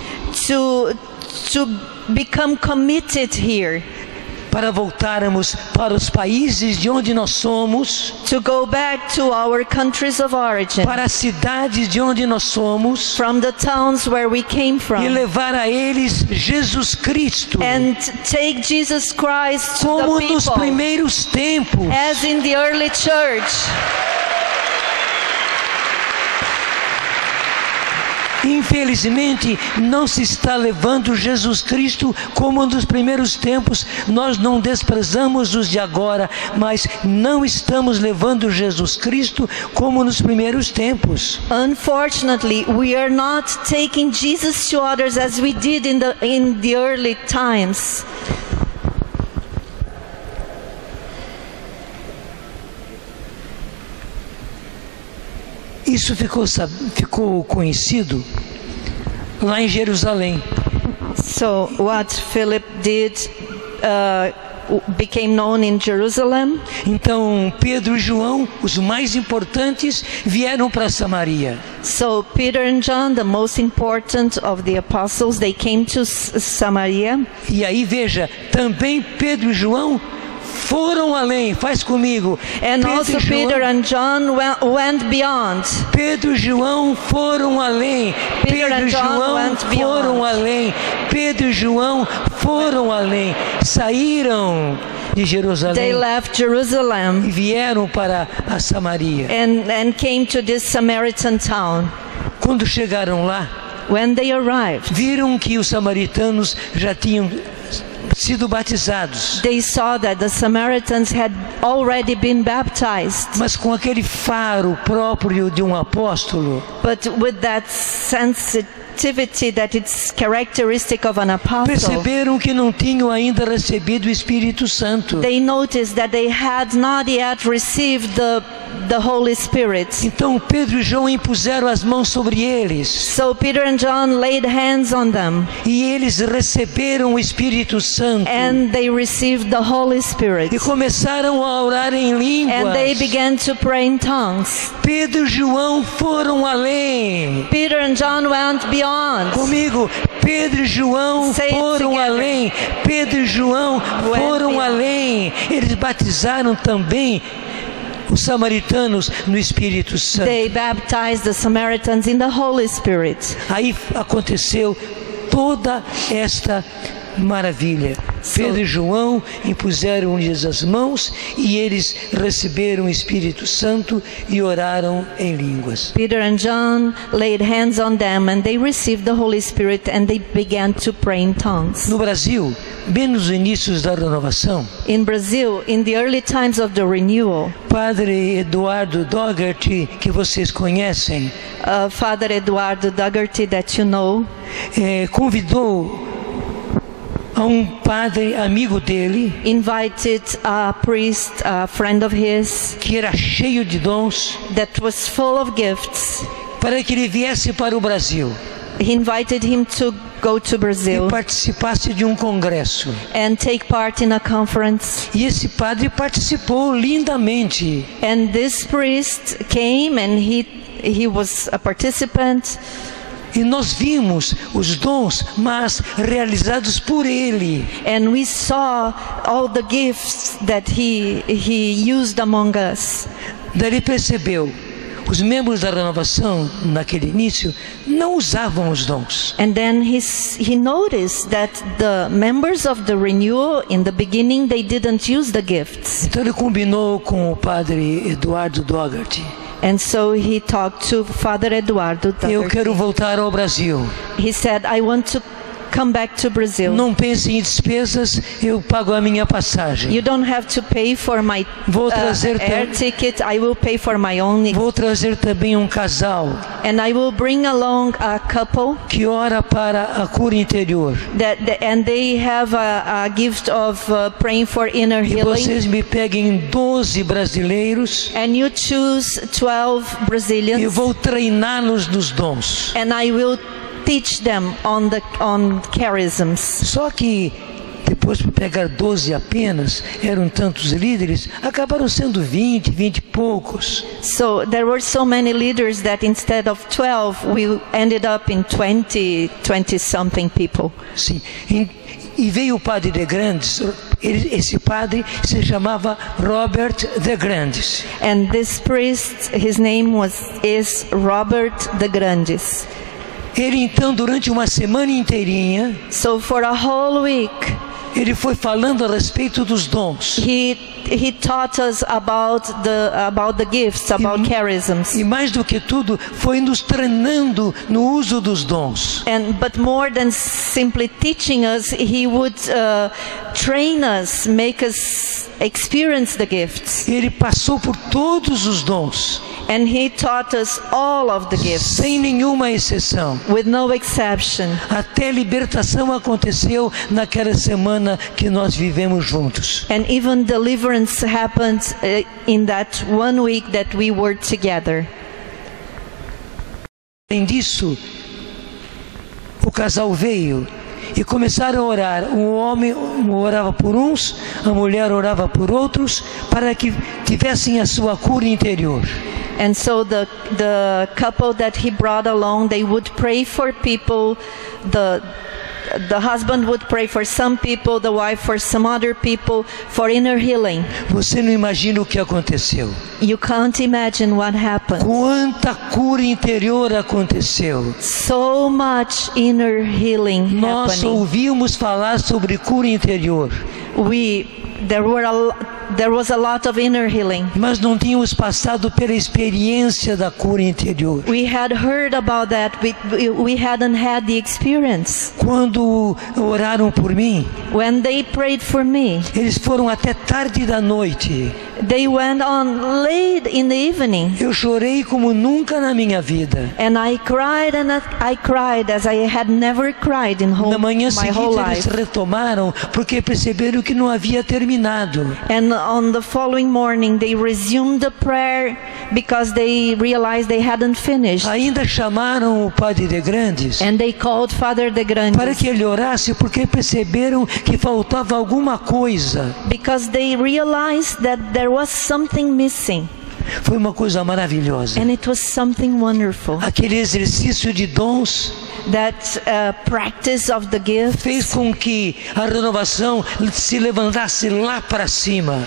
to become committed here, para voltarmos para os países de onde nós somos, to go back to our countries of origin, para as cidades de onde nós somos, from the towns where we came e from, levar a eles Jesus Cristo, and take Jesus Christ to como the nos people, primeiros tempos. as in the early church. Infelizmente, não se está levando Jesus Cristo como nos primeiros tempos. Nós não desprezamos os de agora, mas não estamos levando Jesus Cristo como nos primeiros tempos. Unfortunately, we are not taking Jesus to others as we did in the early times. Isso ficou conhecido lá em Jerusalém. So what Philip did became known in Jerusalem. Então Pedro e João, os mais importantes, vieram para Samaria. So Peter and John, the most important of the apostles, they came to Samaria. E aí veja, também Pedro e João foram além. Faz comigo. And also Peter and John went beyond. Pedro e João foram além. Pedro e João foram além. Pedro e João foram além. Saíram de Jerusalém. They left Jerusalem E vieram para a Samaria. and came to this Samaritan town. Quando chegaram lá, When they arrived, viram que os samaritanos já tinham sido batizados, they saw that the Samaritans had already been baptized, mas com aquele faro próprio de um apóstolo. but with that sensitivity that it's characteristic of an apostle. Perceberam que não tinham ainda recebido o Espírito Santo. They noticed that they had not yet received the Holy Spirit. Então Pedro e João impuseram as mãos sobre eles, So Peter and John laid hands on them, e eles receberam o Espírito Santo and they received the Holy Spirit. e começaram a orar em And they línguas. began to pray in tongues. Pedro e João foram além. Peter and John went beyond. Comigo, Pedro e João Say it foram together. além. Pedro e João foram beyond. além. Eles batizaram também os samaritanos no Espírito Santo. They baptized the Samaritans in the Holy Spirit. Aí aconteceu toda esta maravilha. Pedro e João impuseram-lhes as mãos e eles receberam o Espírito Santo e oraram em línguas. Peter and John laid hands on them and they received the Holy Spirit and they began to pray in tongues. No Brasil, bem nos inícios da renovação, In Brazil, in the early times of the renewal, Padre Eduardo Dougherty, que vocês conhecem, Father Eduardo Dougherty, that you know, convidou a padre amigo dele, invited a priest, a friend of his, que era cheio de dons, that was full of gifts. para que ele viesse para o Brasil He invited him to go to e Brazil participasse de um congresso. and take part in a conference. E esse padre participou lindamente. And this priest came and he was a participant. E nós vimos os dons, mas realizados por ele. And we saw all the gifts that he used among us. Daí ele percebeu, os membros da renovação, naquele início, não usavam os dons. And then he noticed that the members of the renewal, in the beginning, they didn't use the gifts. Então ele combinou com o padre Eduardo Dougherty. And so he talked to Father Eduardo Eu Dougherty. quero voltar ao Brasil. He said, I want to come back to Brazil. Não pense em despesas, eu pago a minha passagem. You don't have to pay for my Vou trazer air ticket. I will pay for my own. Vou trazer também um casal And I will bring along a couple que ora para a cura interior. and they have a gift of praying for inner E healing. vocês me peguem 12 brasileiros And you choose 12 e Brazilians, vou treiná-los nos dons. and I will teach them on charisms. Só que depois de pegar 12 apenas, eram tantos líderes, acabaram sendo 20 e poucos. So there were so many leaders that instead of 12, we ended up in 20 something people. Sim. E veio o padre de Grandes. Esse padre se chamava Robert de Grandes. And this priest, his name is Robert de Grandes. Ele então, durante uma semana inteirinha, So for a whole week, ele foi falando a respeito dos dons. he taught us about the gifts, about charisms. E mais do que tudo, foi nos treinando no uso dos dons. But more than simply teaching us, he would train us, make us experience the gifts. Ele passou por todos os dons, And he taught us all of the gifts, sem nenhuma exceção. with no exception. Até a libertação aconteceu naquela semana que nós vivemos juntos. And even deliverance happened in that 1 week that we were together. Além disso, o casal veio e começaram a orar. O homem orava por uns, a mulher orava por outros, para que tivessem a sua cura interior. And so the couple that he brought along, they would pray for people, the husband would pray for some people, the wife for some other people, for inner healing. Você não imagina o que aconteceu. You can't imagine what happened. Quanta cura interior aconteceu. So much inner healing Nós happening. ouvimos falar sobre cura interior, There was a lot of inner healing. mas não tínhamos passado pela experiência da cura interior. We had heard about that, we hadn't had the experience. Quando oraram por mim, When they prayed for me, eles foram até tarde da noite. they went on late in the evening. Eu chorei como nunca na minha vida. And I cried as I had never cried in Na manhã my whole seguinte eles life. retomaram porque perceberam que não havia terminado. And on the following morning they resumed the prayer because they realized they hadn't finished. Ainda chamaram o Padre de Grandes And they called Father de para Grandes que ele orasse porque perceberam que faltava alguma coisa. because they realized that there was something missing. Foi uma coisa maravilhosa. And it was something wonderful. Aquele exercício de dons That practice of the gifts fez com que a renovação se levantasse lá para cima.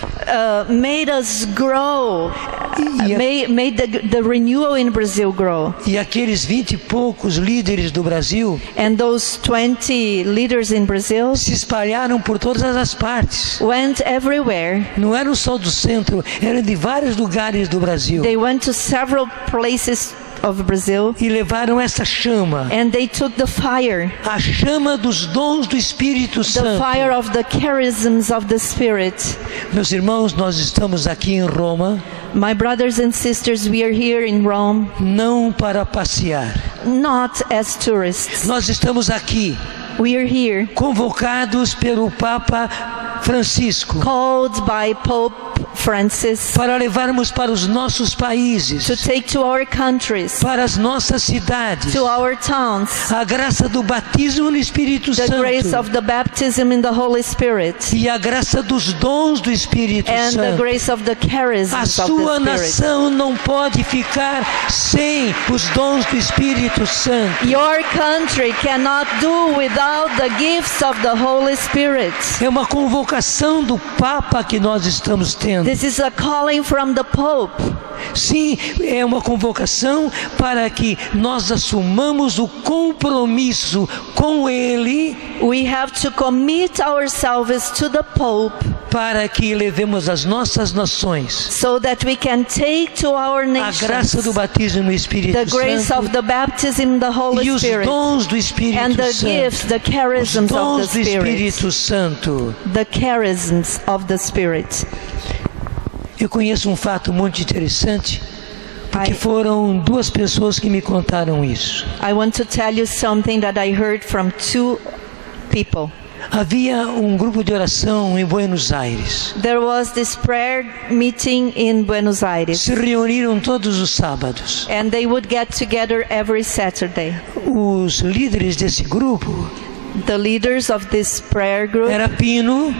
made us grow, made the renewal in Brazil grow. E aqueles 20 e poucos líderes do Brasil And those 20 leaders in Brazil se espalharam por todas as partes. went everywhere. Não eram só do centro, eram de vários lugares do Brasil. They went to several places of Brazil E levaram essa chama, and they took the fire, a chama dos dons do Espírito the Santo. fire of the charisms of the Spirit. Meus irmãos, nós estamos aqui em Roma My brothers and sisters, we are here in Rome, não para passear. not as tourists. Nós estamos aqui We are here convocados pelo Papa Francisco called by Pope Francis para levarmos para os nossos países, to take to our countries, para as nossas cidades, to our towns, a graça do batismo no Espírito the grace Santo of the baptism in the Holy Spirit e a graça dos dons do Espírito and the Santo. grace of the A charisms of sua the Spirit. nação não pode ficar sem os dons do Espírito Santo. Your country cannot do without the gifts of the Holy Spirit. É uma convocação do Papa que nós estamos tendo. This is a calling from the Pope. Sim, é uma convocação para que nós assumamos o compromisso com Ele, We have to commit ourselves to the Pope para que levemos as nossas nações so that we can take to our a graça nations do batismo no Espírito the grace Santo of the baptism in the Holy e os Spirit dons do Espírito and the Santo. gifts, the Os charisms of the dons do Spirit. Espírito Santo. The charisms of the Spirit. Eu conheço um fato muito interessante, porque I- foram duas pessoas que me contaram isso. I want to tell you something that I heard from two people. Havia um grupo de oração em Buenos Aires. There was this prayer meeting in Buenos Aires, Se reuniram todos os sábados. and they would get together every Saturday. Os líderes desse grupo The leaders of this prayer group era Pino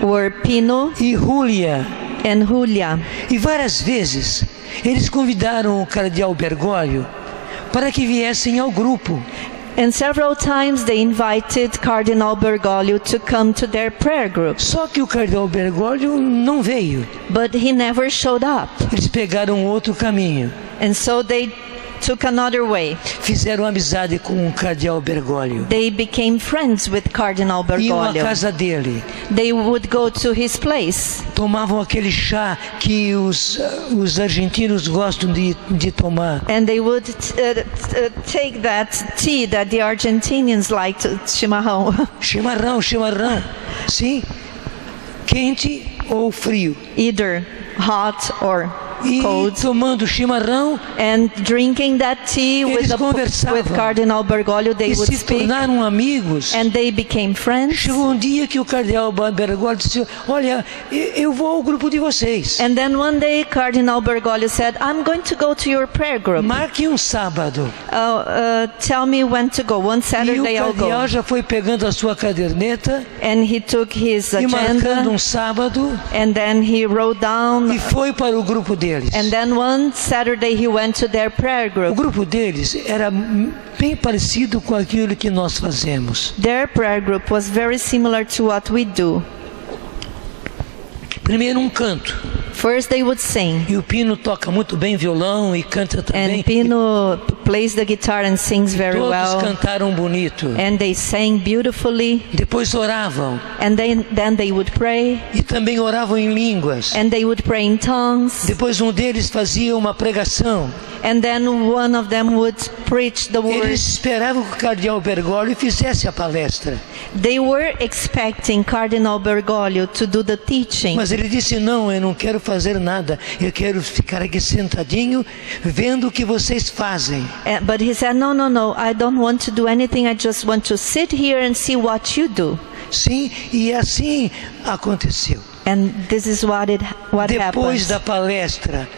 were Pino e Júlia. and Julia. E várias vezes eles convidaram o cardeal Bergoglio para que viessem ao grupo. And several times they invited Cardinal Bergoglio to come to their prayer group, Só que o cardeal Bergoglio não veio. but he never showed up. Eles pegaram outro caminho. And so they took another way. Fizeram amizade com o cardeal Bergoglio. They became friends with Cardinal Iam à Bergoglio. casa dele. They would go to his place. Tomavam aquele chá que os argentinos gostam de tomar. And they would take that tea that the Argentinians like, chimarrão, Chimarrão. Sim. Quente ou frio. either hot or E cold. tomando chimarrão, And drinking that tea with, Eles conversavam. with Cardinal Bergoglio, they e would se speak, tornaram amigos. and they became friends. Chegou um dia que o cardeal Bergoglio disse: olha, eu vou ao grupo de vocês. And then one day Cardinal Bergoglio said, I'm going to go to your prayer group. Marque um sábado. Tell me when to go. One E o Saturday I'll cardeal go. já foi pegando a sua caderneta And he took his e marcando agenda, um sábado and then he wrote down e foi para o grupo dele. deles. And then one Saturday he went to their prayer O group. grupo deles era bem parecido com aquilo que nós fazemos. Their prayer group was very similar to what we do. Primeiro um canto. First they would sing. E o Pino toca muito bem violão e canta também. And Pino plays the guitar and sings very Todos well. cantaram bonito. And they sang beautifully. Depois oravam. And then they would pray. E também oravam em línguas. And they would pray in tongues. Depois um deles fazia uma pregação. And then one of them would preach the word. Eles esperavam que o cardeal Bergoglio fizesse a palestra. They were expecting Cardinal Bergoglio to do the teaching. Mas ele disse, não, eu não quero fazer nada. Eu quero ficar aqui sentadinho, vendo o que vocês fazem. But he said, no, I don't want to do anything. I just want to sit here and see what you do. Sim, e assim aconteceu. And this is what Depois happened. da palestra,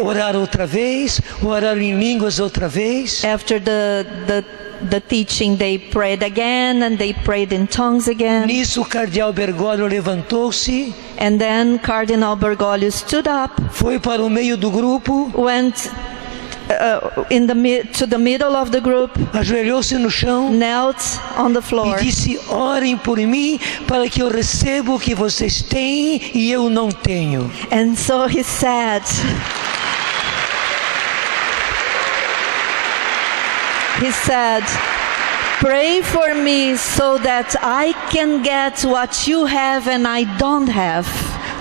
orar outra vez, orar em línguas outra vez. After the teaching, they prayed again and they prayed in tongues again. Nisso o cardeal Bergoglio levantou-se, And then Cardinal Bergoglio stood up, foi para o meio do grupo, went to the middle of the group, ajoelhou-se no chão knelt on the floor, e disse, orem por mim para que eu receba o que vocês têm e eu não tenho. and so he said, pray for me so that I can get what you have and I don't have.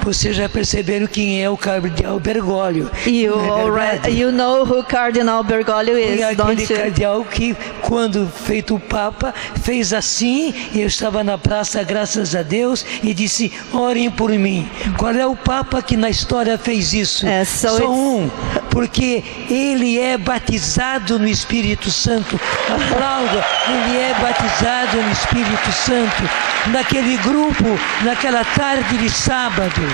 Vocês já perceberam quem é o cardeal Bergoglio? You know who Cardinal Bergoglio is, Foi don't aquele you? cardeal que, quando feito o Papa, fez assim, e eu estava na praça, graças a Deus, e disse, orem por mim. Qual é o Papa que na história fez isso? Só um, porque ele é batizado no Espírito Santo. Aplauda, ele é batizado no Espírito Santo. Naquele grupo, naquela tarde de sábado.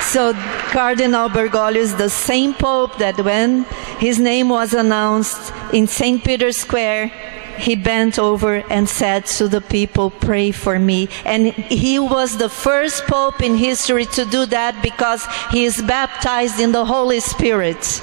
So Cardinal Bergoglio is the same Pope that when his name was announced in St. Peter's Square, he bent over and said to the people, pray for me. And he was the first Pope in history to do that because he is baptized in the Holy Spirit.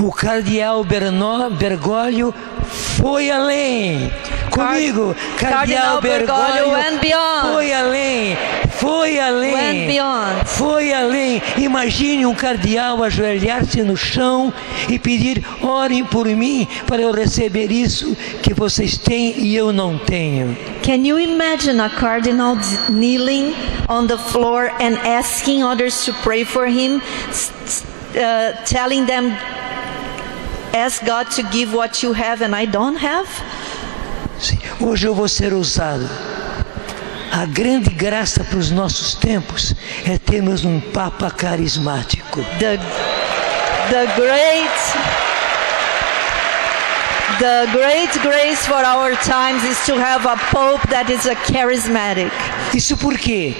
O cardeal Bergoglio foi além. Comigo, cardeal Bergoglio went beyond. foi além. Foi além. Went beyond. Foi além. Imagine um cardeal ajoelhar-se no chão e pedir, orem por mim para eu receber isso que vocês têm e eu não tenho. Can you imagine a cardinal kneeling on the floor and asking others to pray for him, telling them, ask God to give what you have and I don't have? Sim. Hoje eu vou ser ousado. A grande graça para os nossos tempos é termos um Papa carismático. The great grace for our times is to have a Pope that is a charismatic. Isso por quê?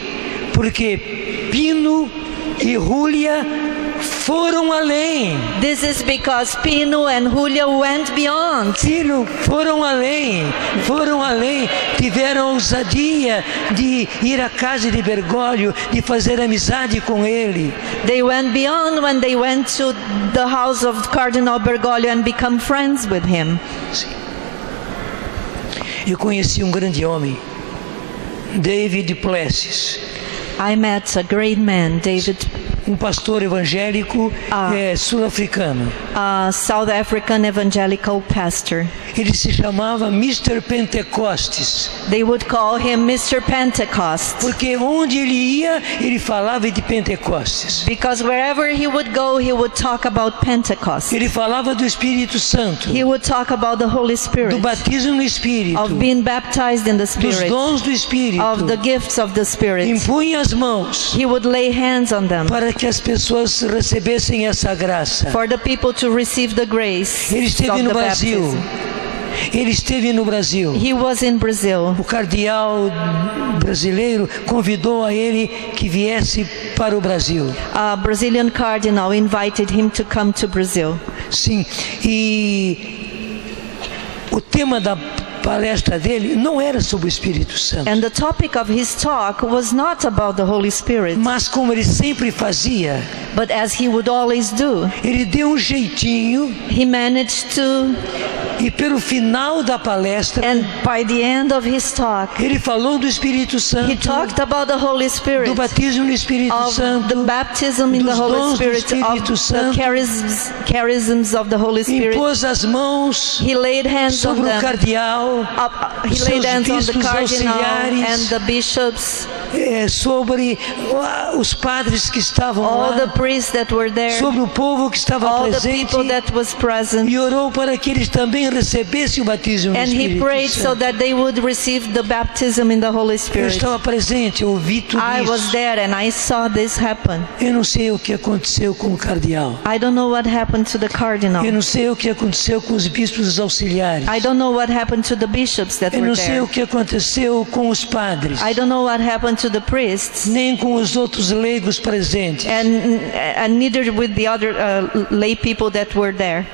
Porque Pino e Júlia foram além. This is because Pino and Julia went beyond. Pino foram além, tiveram a ousadia de ir à casa de Bergoglio, de fazer amizade com ele. They went beyond when they went to the house of Cardinal Bergoglio and become friends with him. Sim. Eu conheci um grande homem, David Plessis. I met a great man, David, pastor evangélico sul-africano. a South African evangelical pastor. Ele se chamava Mr. Pentecostes. They would call him Mr. Pentecost. Porque onde ele ia, ele falava de Pentecostes. Because wherever he would go, he would talk about Pentecost. Ele falava do Espírito Santo. He would talk about the Holy Spirit. Do batismo no Espírito. Of being baptized in the Dos Spirit. dons do Espírito. Of the gifts of the Spirit. Impunha as mãos. He would lay hands on them. Para que as pessoas recebessem essa graça. For the people to receive the grace. Ele esteve no Brasil. Ele esteve no Brasil. He was in Brazil. O cardeal brasileiro convidou a ele que viesse para o Brasil. A Brazilian cardinal invited him to come to Brazil. Sim, e o tema da palestra dele não era sobre o Espírito Santo. And the topic of his talk was not about the Holy Spirit, Mas como ele sempre fazia, but as he would always do, ele deu um jeitinho he managed to, e pelo final da palestra, and by the end of his talk, ele falou do Espírito Santo, he talked about the Holy Spirit, do batismo no Espírito of the Santo, baptism in the dos Holy dons do Spirit, Espírito of Santo. the charisms of the Holy Spirit. impôs as mãos He laid hands on sobre o them. cardeal, He seus laid hands on the bispos cardinal auxiliares, and the bishops, sobre os padres que estavam all the lá, priests that were there, sobre o povo que estava all the presente, people that was present. e orou para que eles também recebessem o batismo no And he Espírito prayed so Santo. that they would receive the baptism in the Holy Eu Spirit. estava presente, eu ouvi tudo I was isso. there and I saw this happen. Eu não sei o que aconteceu com o cardeal. I don't know what happened to the cardinal. Eu não sei o que aconteceu com os bispos auxiliares. I don't know what happened to the bishops that Eu were não sei there. o que aconteceu com os padres, I don't know what happened to the priests, nem com os outros leigos presentes. and neither with the other lay people that were there.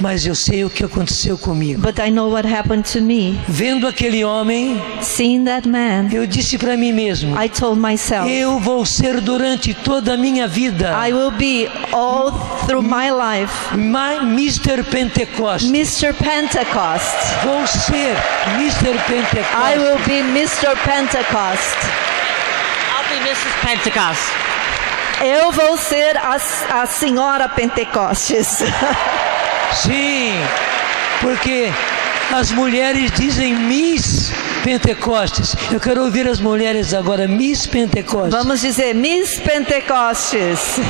Mas eu sei o que aconteceu comigo. But I know what happened to me. Vendo aquele homem, Seeing that man, eu disse para mim mesmo: I told myself, eu vou ser durante toda a minha vida I will be all through my life Mr. Pentecoste. Mr. Pentecost. Vou ser Mr. I Pentecoste. will be Mr. Pentecost. I'll be Mrs. Pentecost. Eu vou ser a senhora Pentecostes. Sim, porque as mulheres dizem Miss Pentecostes. Eu quero ouvir as mulheres agora, Miss Pentecostes. Vamos dizer Miss Pentecostes.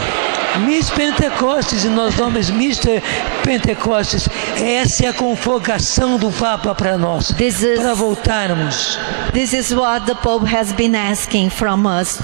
Miss Pentecostes, e nós damos Mr. Pentecostes. Essa é a convocação do Papa para nós, para voltarmos. This is what the Pope has been asking from us,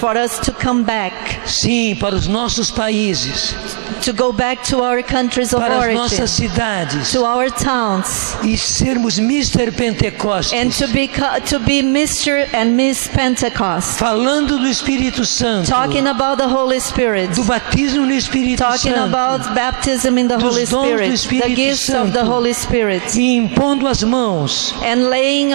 for us to come back, Sim, para os nossos países, to go back to our countries of para as origin, nossas cidades, to our towns, e sermos Mr. Pentecostes, and to be Mr. and Miss Pentecost, falando do Espírito Santo, talking about the Holy Spirit, do batismo no Espírito talking Santo, about baptism in the dos Holy dons do Spirit, Espírito the gifts of the Santo. Holy Spirit, e impondo as mãos and laying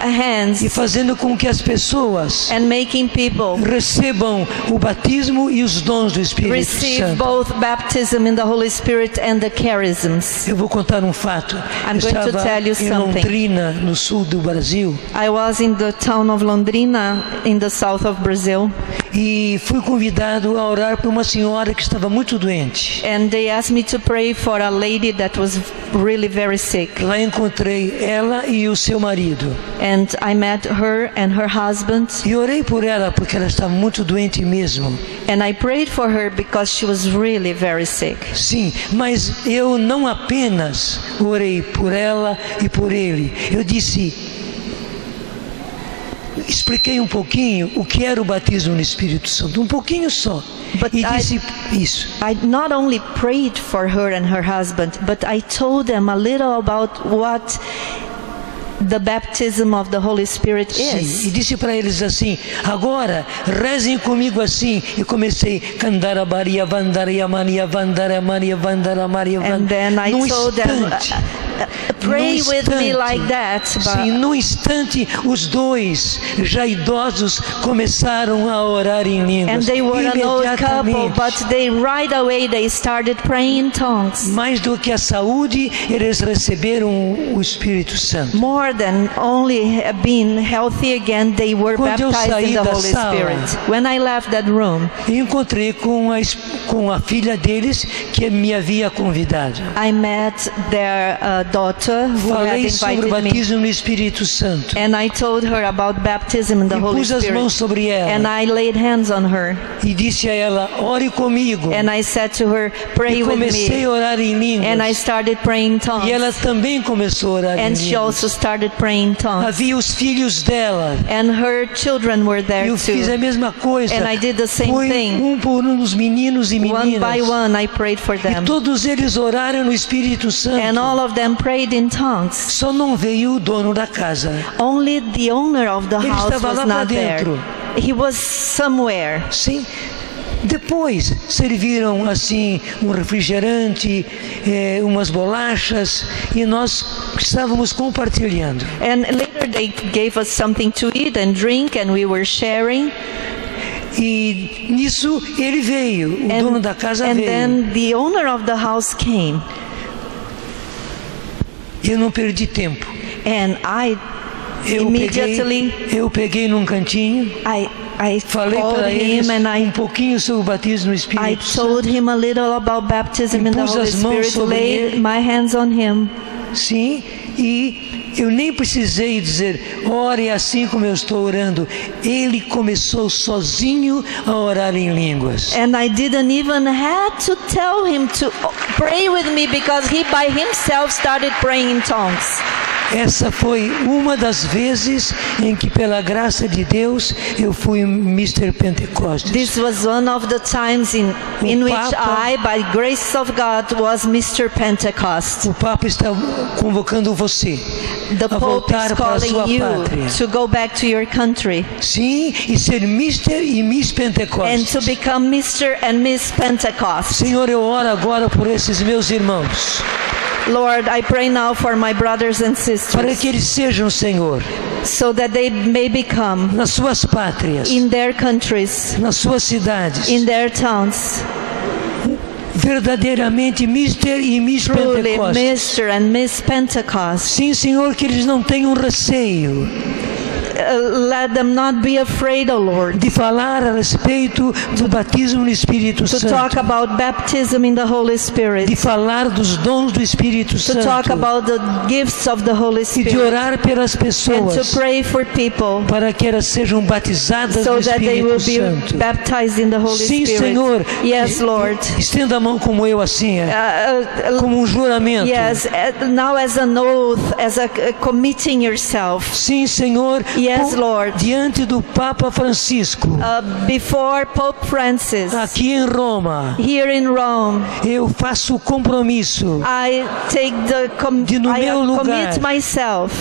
hands e fazendo com que as pessoas and making people recebam o batismo e os dons do Espírito receive Santo. both baptism in the Holy Spirit and the charisms. Eu vou contar um fato. I'm Eu going to estava tell you em something. Londrina, no sul do Brasil, I was in the town of Londrina in the south of Brazil, e fui convidado a orar por uma senhora que estava muito doente. and they asked me to pray for a lady that was really very sick. Lá encontrei ela e o seu marido. And I met her and her husband, E orei por ela porque ela estava muito doente mesmo. and I prayed for her because she was really very sick. Sim, mas eu não apenas orei por ela e por ele. Eu expliquei um pouquinho o que era o batismo no Espírito Santo, um pouquinho só. But E disse isso. I not only prayed for her and her husband, but I told them a little about what the baptism of the Holy Spirit Sim, e is. disse para eles assim: agora rezem comigo assim. E comecei Candara Maria Vandara Maria Vandara Maria Vandara Maria And then I Num told them, instante, pray num with me instante, like that. Sim, num instante, os dois já idosos começaram a orar em And línguas. they were an old couple, Imediatamente. but right away they started praying in tongues. Mais do que a saúde, eles receberam o Espírito Santo. More than only being healthy again, they were Quando eu baptized saí in the da Holy sala, Spirit. When I left that room, E encontrei com a filha deles que me havia convidado. I met their daughter who had Falei sobre o invited me. batismo no Espírito Santo. And I told her about baptism in the E Holy pus as mãos Spirit. sobre And ela I laid hands on her. e disse a ela: ore comigo. And I said to her, pray E with comecei me. a orar em And I línguas. started praying in tongues. E ela também começou a orar em And she also línguas. started praying in tongues. Havia os filhos dela. And her children were E there eu fiz a too. mesma coisa. And I did the same Foi thing. um por um dos meninos e One by meninas. one, I prayed for E them. todos eles oraram no Espírito And Santo. all of them prayed in tongues. Só não veio o dono da casa. Only the owner of the Ele house estava was lá pra not there. dentro. He was somewhere. Sim. Depois serviram assim um refrigerante, umas bolachas, e nós estávamos compartilhando. And later they gave us something to eat and drink, and we were sharing. E nisso ele veio, o dono da casa and veio. then the owner of the house came. Eu não perdi tempo. And I Eu peguei num cantinho, I falei para eles um pouquinho sobre o batismo no Espírito Santo. I told him a little about baptism in the Holy Spirit, laid my hands on him. Sim, e eu nem precisei dizer, ore assim como eu estou orando. Ele começou sozinho a orar em línguas. And I didn't even have to tell him to pray with me, because he by himself started praying in tongues. Essa foi uma das vezes em que, pela graça de Deus, eu fui Mr. Pentecostes. This was one of the times in which I, by grace of God, was Mr. Pentecost. O Papa está convocando você a voltar para a sua pátria. To go back to your country. Sim, e ser Mr. e Miss Pentecostes. And to become Mr. and Miss Pentecost. Senhor, eu oro agora por esses meus irmãos. Lord, I pray now for my brothers and sisters. Para que eles sejam, Senhor, so that they may become, nas suas pátrias, in their countries, nas suas cidades, in their towns, verdadeiramente Mr. e Miss Pentecost. Mr. and Miss Pentecost. Sim, Senhor, que eles não tenham receio. Let them not be afraid, O Lord, de falar a respeito do batismo no Espírito Santo. To talk about baptism in the Holy Spirit. De falar dos dons do Espírito Santo. To talk about the gifts of the Holy Spirit. E de orar pelas pessoas. And to pray for people. Para que elas sejam batizadas no Espírito Santo. So that they will be baptized in the Holy Sim, Spirit. Senhor. Yes, Lord. Estenda a mão como eu assim, como um juramento. Yes, now as an oath, as a committing yourself. Sim, Senhor. Yes, Lord. Diante do Papa Francisco. Before Pope Francis. Aqui em Roma. Here in Rome. Eu faço o compromisso. I take the commit myself.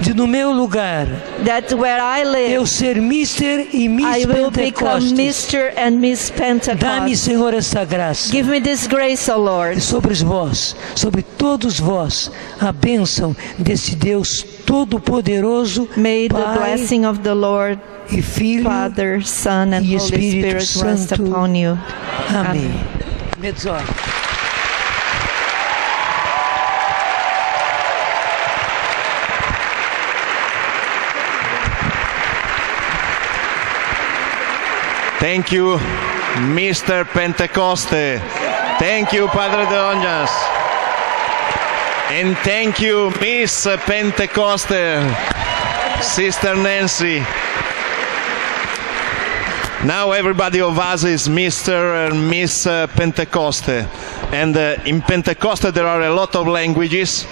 De no meu lugar, that where I live, eu ser Mr. e Miss I will Pentecostes. become Mr. and Miss Pentecost. Dá-me, Senhor, essa graça. Give me this grace, O Lord. E sobre vós, sobre todos vós, a bênção desse Deus Todo-Poderoso, May Pai, the blessing of the Lord, e Filho, Father, Son, and e Holy Espírito Spirit rest Santo. upon you. Amém. Mezz'ora. Thank you, Mr. Pentecoste. Thank you, Padre Donjas. And thank you, Miss Pentecoste, Sister Nancy. Now everybody of us is Mr. and Miss Pentecoste. And in Pentecoste there are a lot of languages.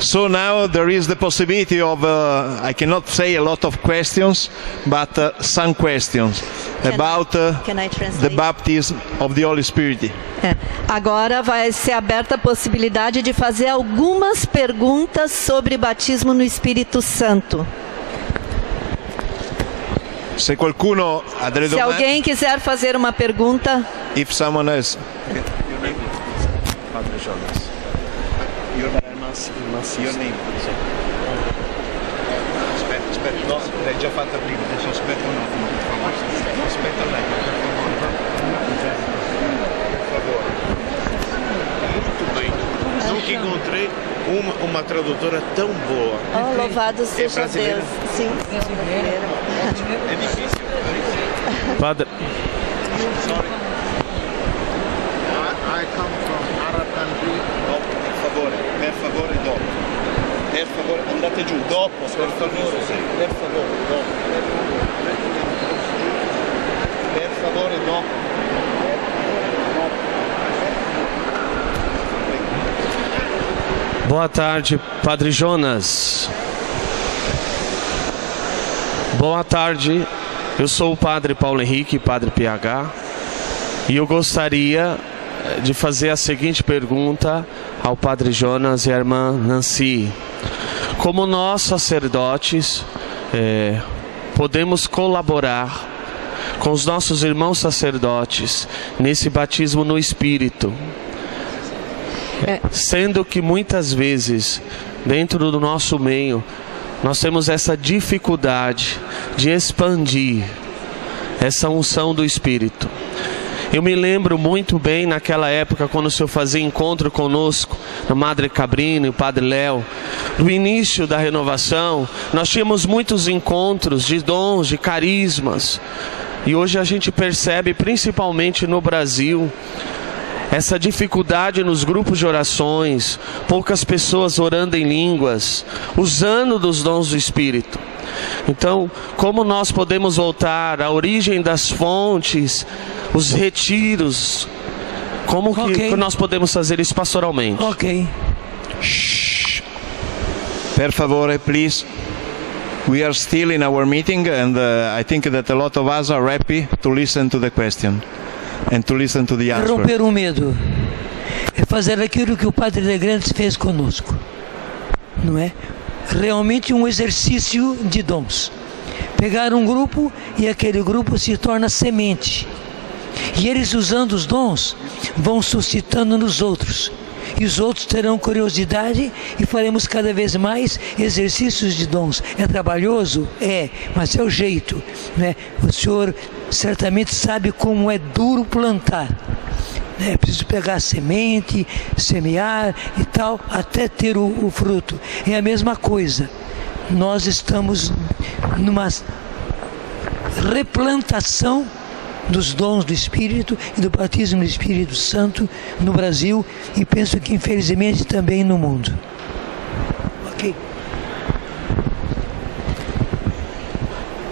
So now there is the possibility of, I cannot say a lot of questions, but some questions about the baptism of the Holy Spirit. Agora vai ser aberta a possibilidade de fazer algumas perguntas sobre batismo no Espírito Santo. Se qualcuno ha delle domande, alguém quiser fazer uma pergunta. If someone has, okay. Padre Jonas. Your name. Aspetta, no, l'hai già fatta prima, adesso aspetta un attimo, per favore. Aspetta lei, per favore. Muito bem. Nunca encontrei uma tradutora tão boa. Oh, louvado seja Deus. Sim, brasileira. É difícil. Padre. Sorry. I come from Arab country. No, per favore, dopo. Per favore, andate giù, dopo, per favore, per favore, dopo. Per favore, dopo. Boa tarde, Padre Jonas. Boa tarde, eu sou o Padre Paulo Henrique, Padre PH, e eu gostaria de fazer a seguinte pergunta ao Padre Jonas e à irmã Nancy. Como nós, sacerdotes, podemos colaborar com os nossos irmãos sacerdotes nesse batismo no Espírito. Sendo que muitas vezes, dentro do nosso meio, nós temos essa dificuldade de expandir essa unção do Espírito. Eu me lembro muito bem naquela época, quando o Senhor fazia encontro conosco, a Madre Cabrino e o Padre Léo, no início da renovação, nós tínhamos muitos encontros de dons, de carismas. E hoje a gente percebe, principalmente no Brasil, essa dificuldade nos grupos de orações, poucas pessoas orando em línguas, usando dos dons do Espírito. Então, como nós podemos voltar à origem das fontes, os retiros, como que nós podemos fazer isso pastoralmente? Shh. Per favore, please. We are still in our meeting, and I think that a lot of us are happy to listen to the question and to listen to the answer. Romper o medo é fazer aquilo que o Padre de Grandes fez conosco, não é? Realmente um exercício de dons. Pegar um grupo e aquele grupo se torna semente. E eles, usando os dons, vão suscitando nos outros. E os outros terão curiosidade e faremos cada vez mais exercícios de dons. É trabalhoso? É, mas é o jeito, né? O Senhor certamente sabe como é duro plantar. É preciso pegar a semente, semear e tal, até ter o fruto. É a mesma coisa. Nós estamos numa replantação dos dons do Espírito e do batismo do Espírito Santo no Brasil e penso que infelizmente também no mundo. Ok.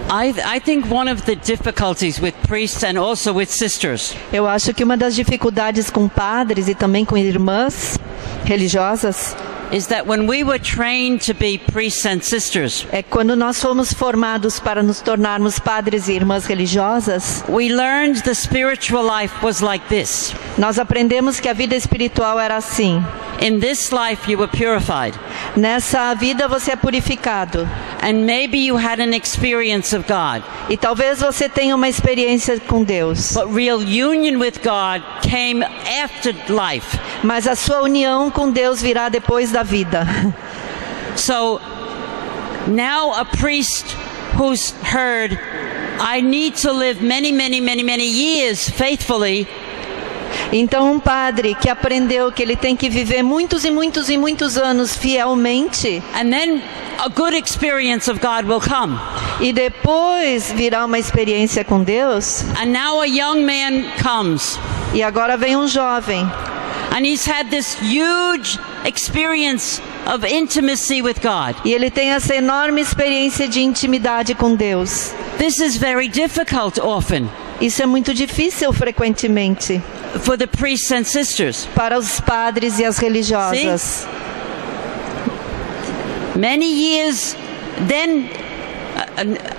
I think one of the difficulties with priests and also with sisters Eu acho que uma das dificuldades com padres e também com irmãs religiosas is that when we were trained to be priests and sisters, é quando nós fomos formados para nos tornarmos padres e irmãs religiosas, we learned the spiritual life was like this. Nós aprendemos que a vida espiritual era assim. In this life you were purified. Nessa vida você é purificado. And maybe you had an experience of God. E talvez você tenha uma experiência com Deus. But real union with God came after life. Mas a sua união com Deus virá depois da vida. So now a priest who's heard, I need to live many years faithfully. Então um padre que aprendeu que ele tem que viver muitos anos fielmente, and then a good experience of God will come. E depois virá uma experiência com Deus. And now a young man comes. E agora vem um jovem. And he's had this huge experience of intimacy with God. E ele tem essa enorme experiência de intimidade com Deus. This is very difficult often. Isso é muito difícil frequentemente. For the priests and sisters. Para os padres e as religiosas. See? Many years, then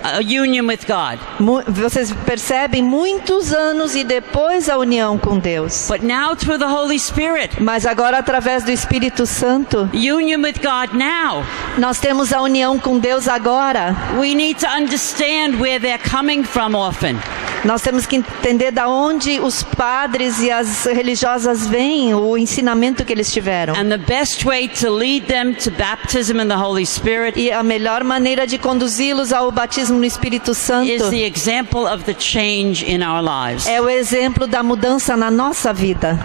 a union with God. Vocês percebem, muitos anos e depois a união com Deus. But now through the Holy Spirit. Mas agora através do Espírito Santo. Union with God now. Nós temos a união com Deus agora. We need to understand where they're coming from often. Nós temos que entender da onde os padres e as religiosas vêm, o ensinamento que eles tiveram. And the best way to lead them to baptism in the Holy Spirit. E a melhor maneira de conduzi-los ao batismo no Espírito Santo is the example of the change in our lives. É o exemplo da mudança na nossa vida.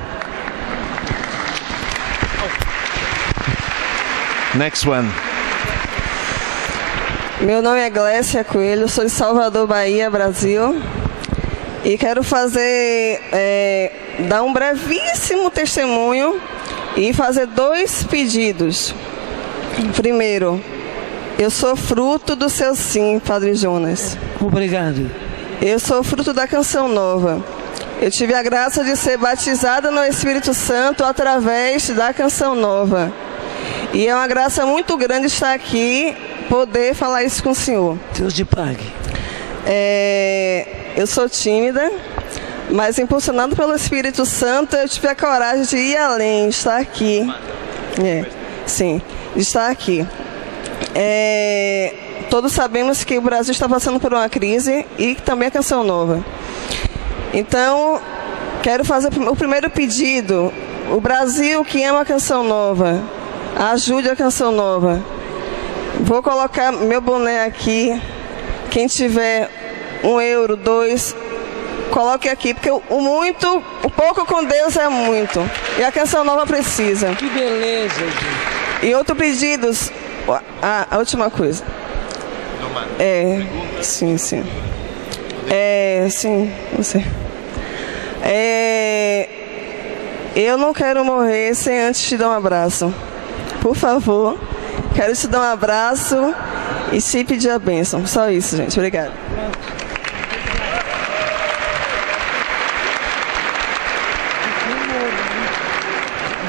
Next one. Meu nome é Glécia Coelho, sou de Salvador, Bahia, Brasil. E quero dar um brevíssimo testemunho e fazer 2 pedidos. Primeiro, eu sou fruto do seu sim, Padre Jonas. Obrigado. Eu sou fruto da Canção Nova. Eu tive a graça de ser batizada no Espírito Santo através da Canção Nova. E é uma graça muito grande estar aqui, poder falar isso com o senhor. Deus te pague. Eu sou tímida, mas impulsionado pelo Espírito Santo, eu tive a coragem de ir além, estar aqui. Sim, de estar aqui. Todos sabemos que o Brasil está passando por uma crise e também a Canção Nova. Então, quero fazer o primeiro pedido. O Brasil que ama a Canção Nova, ajude a Canção Nova. Vou colocar meu boné aqui. Quem tiver €1, 2, coloque aqui, porque o pouco com Deus é muito. E a Canção Nova precisa. Que beleza, gente. E outro pedido, a última coisa. Sim, sim, você. Eu não quero morrer sem antes te dar um abraço. Por favor, quero te dar um abraço e te pedir a bênção. Só isso, gente. Obrigada.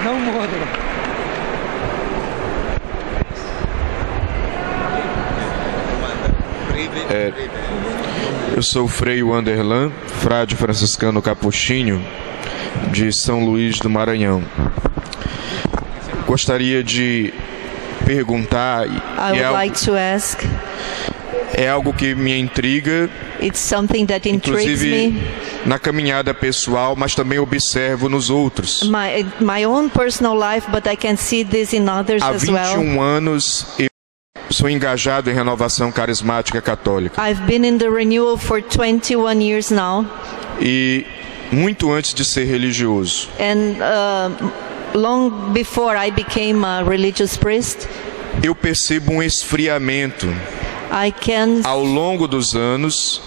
Não morra. Eu sou o Frei Wanderlan, frade franciscano capuchinho de São Luís do Maranhão. Gostaria de perguntar, é algo que me intriga, inclusive na caminhada pessoal, mas também observo nos outros. My own personal life, but I can see this in others Há as well. 21 anos eu sou engajado em renovação carismática católica. I've been in the renewal for 21 years now. E muito antes de ser religioso. And long before I became a religious priest, eu percebo um esfriamento. Ao longo dos anos,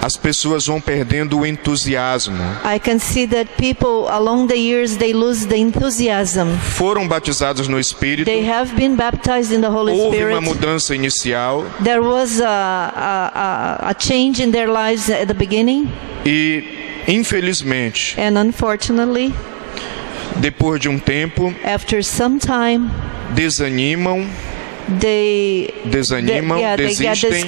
as pessoas vão perdendo o entusiasmo. I can see that people along the years they lose the enthusiasm. Foram batizados no Espírito. They have been baptized in the Holy Spirit. Houve uma mudança inicial. There was a change in their lives at the beginning. E infelizmente, and unfortunately, depois de um tempo, after some time, desanimam, desistem,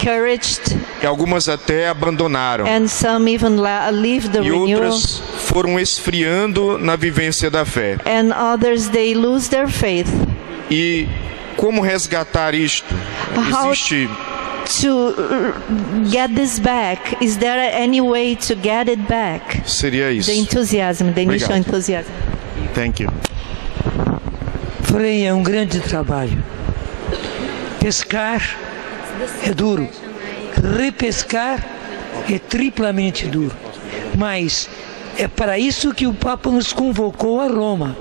e algumas até abandonaram. And some even leave the renewal. Outras foram esfriando na vivência da fé. And others they lose their faith. E como resgatar isto? Existe to get this back? Is there any way to get it back? Seria isso. The enthusiasm, the initial enthusiasm. Thank you. Frei, é um grande trabalho. Pescar é duro. Repescar é triplamente duro. Mas é para isso que o Papa nos convocou a Roma.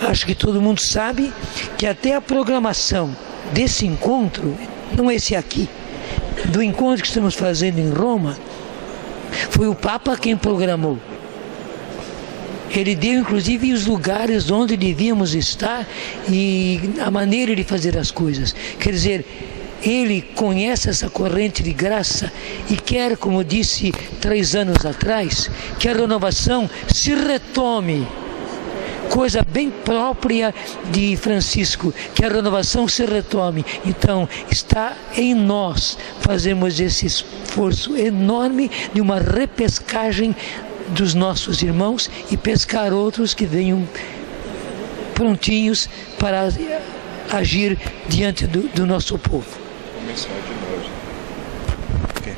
Acho que todo mundo sabe que até a programação desse encontro, não esse aqui, do encontro que estamos fazendo em Roma, foi o Papa quem programou. Ele deu inclusive os lugares onde devíamos estar e a maneira de fazer as coisas. Quer dizer, ele conhece essa corrente de graça e quer, como disse 3 anos atrás, que a renovação se retome. Coisa bem própria de Francisco, que a renovação se retome. Então, está em nós fazermos esse esforço enorme de uma repescagem dos nossos irmãos e pescar outros que venham prontinhos para agir diante do nosso povo. Okay.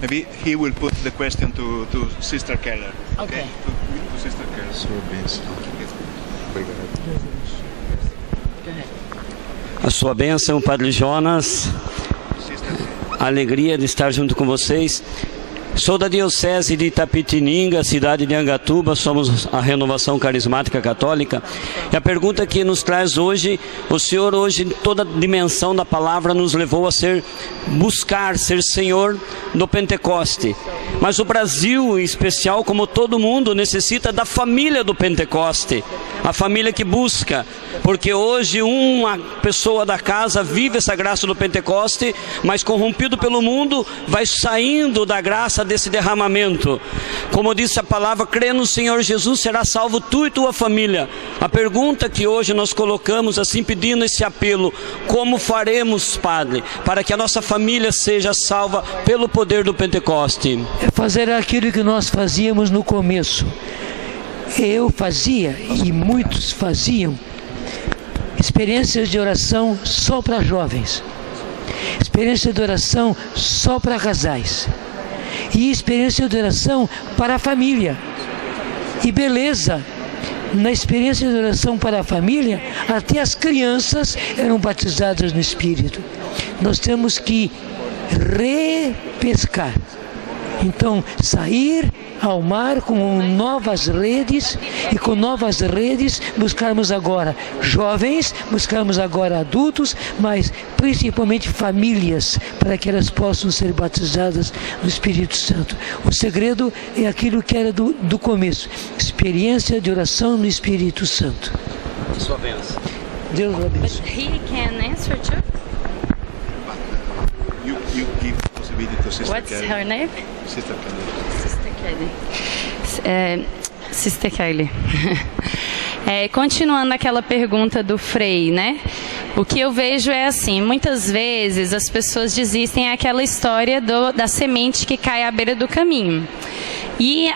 Maybe he will put the question to Sister Keller. Okay. To Sister Keller. A sua bênção, Padre Jonas. Alegria de estar junto com vocês. Sou da Diocese de Itapetininga, cidade de Angatuba, somos a Renovação Carismática Católica. E a pergunta que nos traz hoje, o Senhor hoje, toda a dimensão da palavra nos levou a buscar ser Senhor do Pentecoste. Mas o Brasil, em especial, como todo mundo, necessita da família do Pentecoste. A família que busca, porque hoje uma pessoa da casa vive essa graça do Pentecoste, mas corrompido pelo mundo, vai saindo da graça desse derramamento. Como disse a palavra, crê no Senhor Jesus, será salvo tu e tua família. A pergunta que hoje nós colocamos, assim pedindo esse apelo, como faremos, Padre, para que a nossa família seja salva pelo poder do Pentecoste? É fazer aquilo que nós fazíamos no começo. Eu fazia, e muitos faziam, experiências de oração só para jovens, experiências de oração só para casais. e experiência de oração para a família. E beleza, na experiência de oração para a família, até as crianças eram batizadas no Espírito. Nós temos que repescar. Então, sair ao mar com novas redes, e com novas redes buscarmos agora jovens, buscarmos agora adultos, mas principalmente famílias, para que elas possam ser batizadas no Espírito Santo. O segredo é aquilo que era do começo, experiência de oração no Espírito Santo. Deus abençoe. But he can answer too. You give possibility to Sister What's Kelly. her name? Sister Kelly. Sister Kelly. Continuando aquela pergunta do Frei, né? O que eu vejo é assim, muitas vezes as pessoas desistem aquela história da semente que cai à beira do caminho. E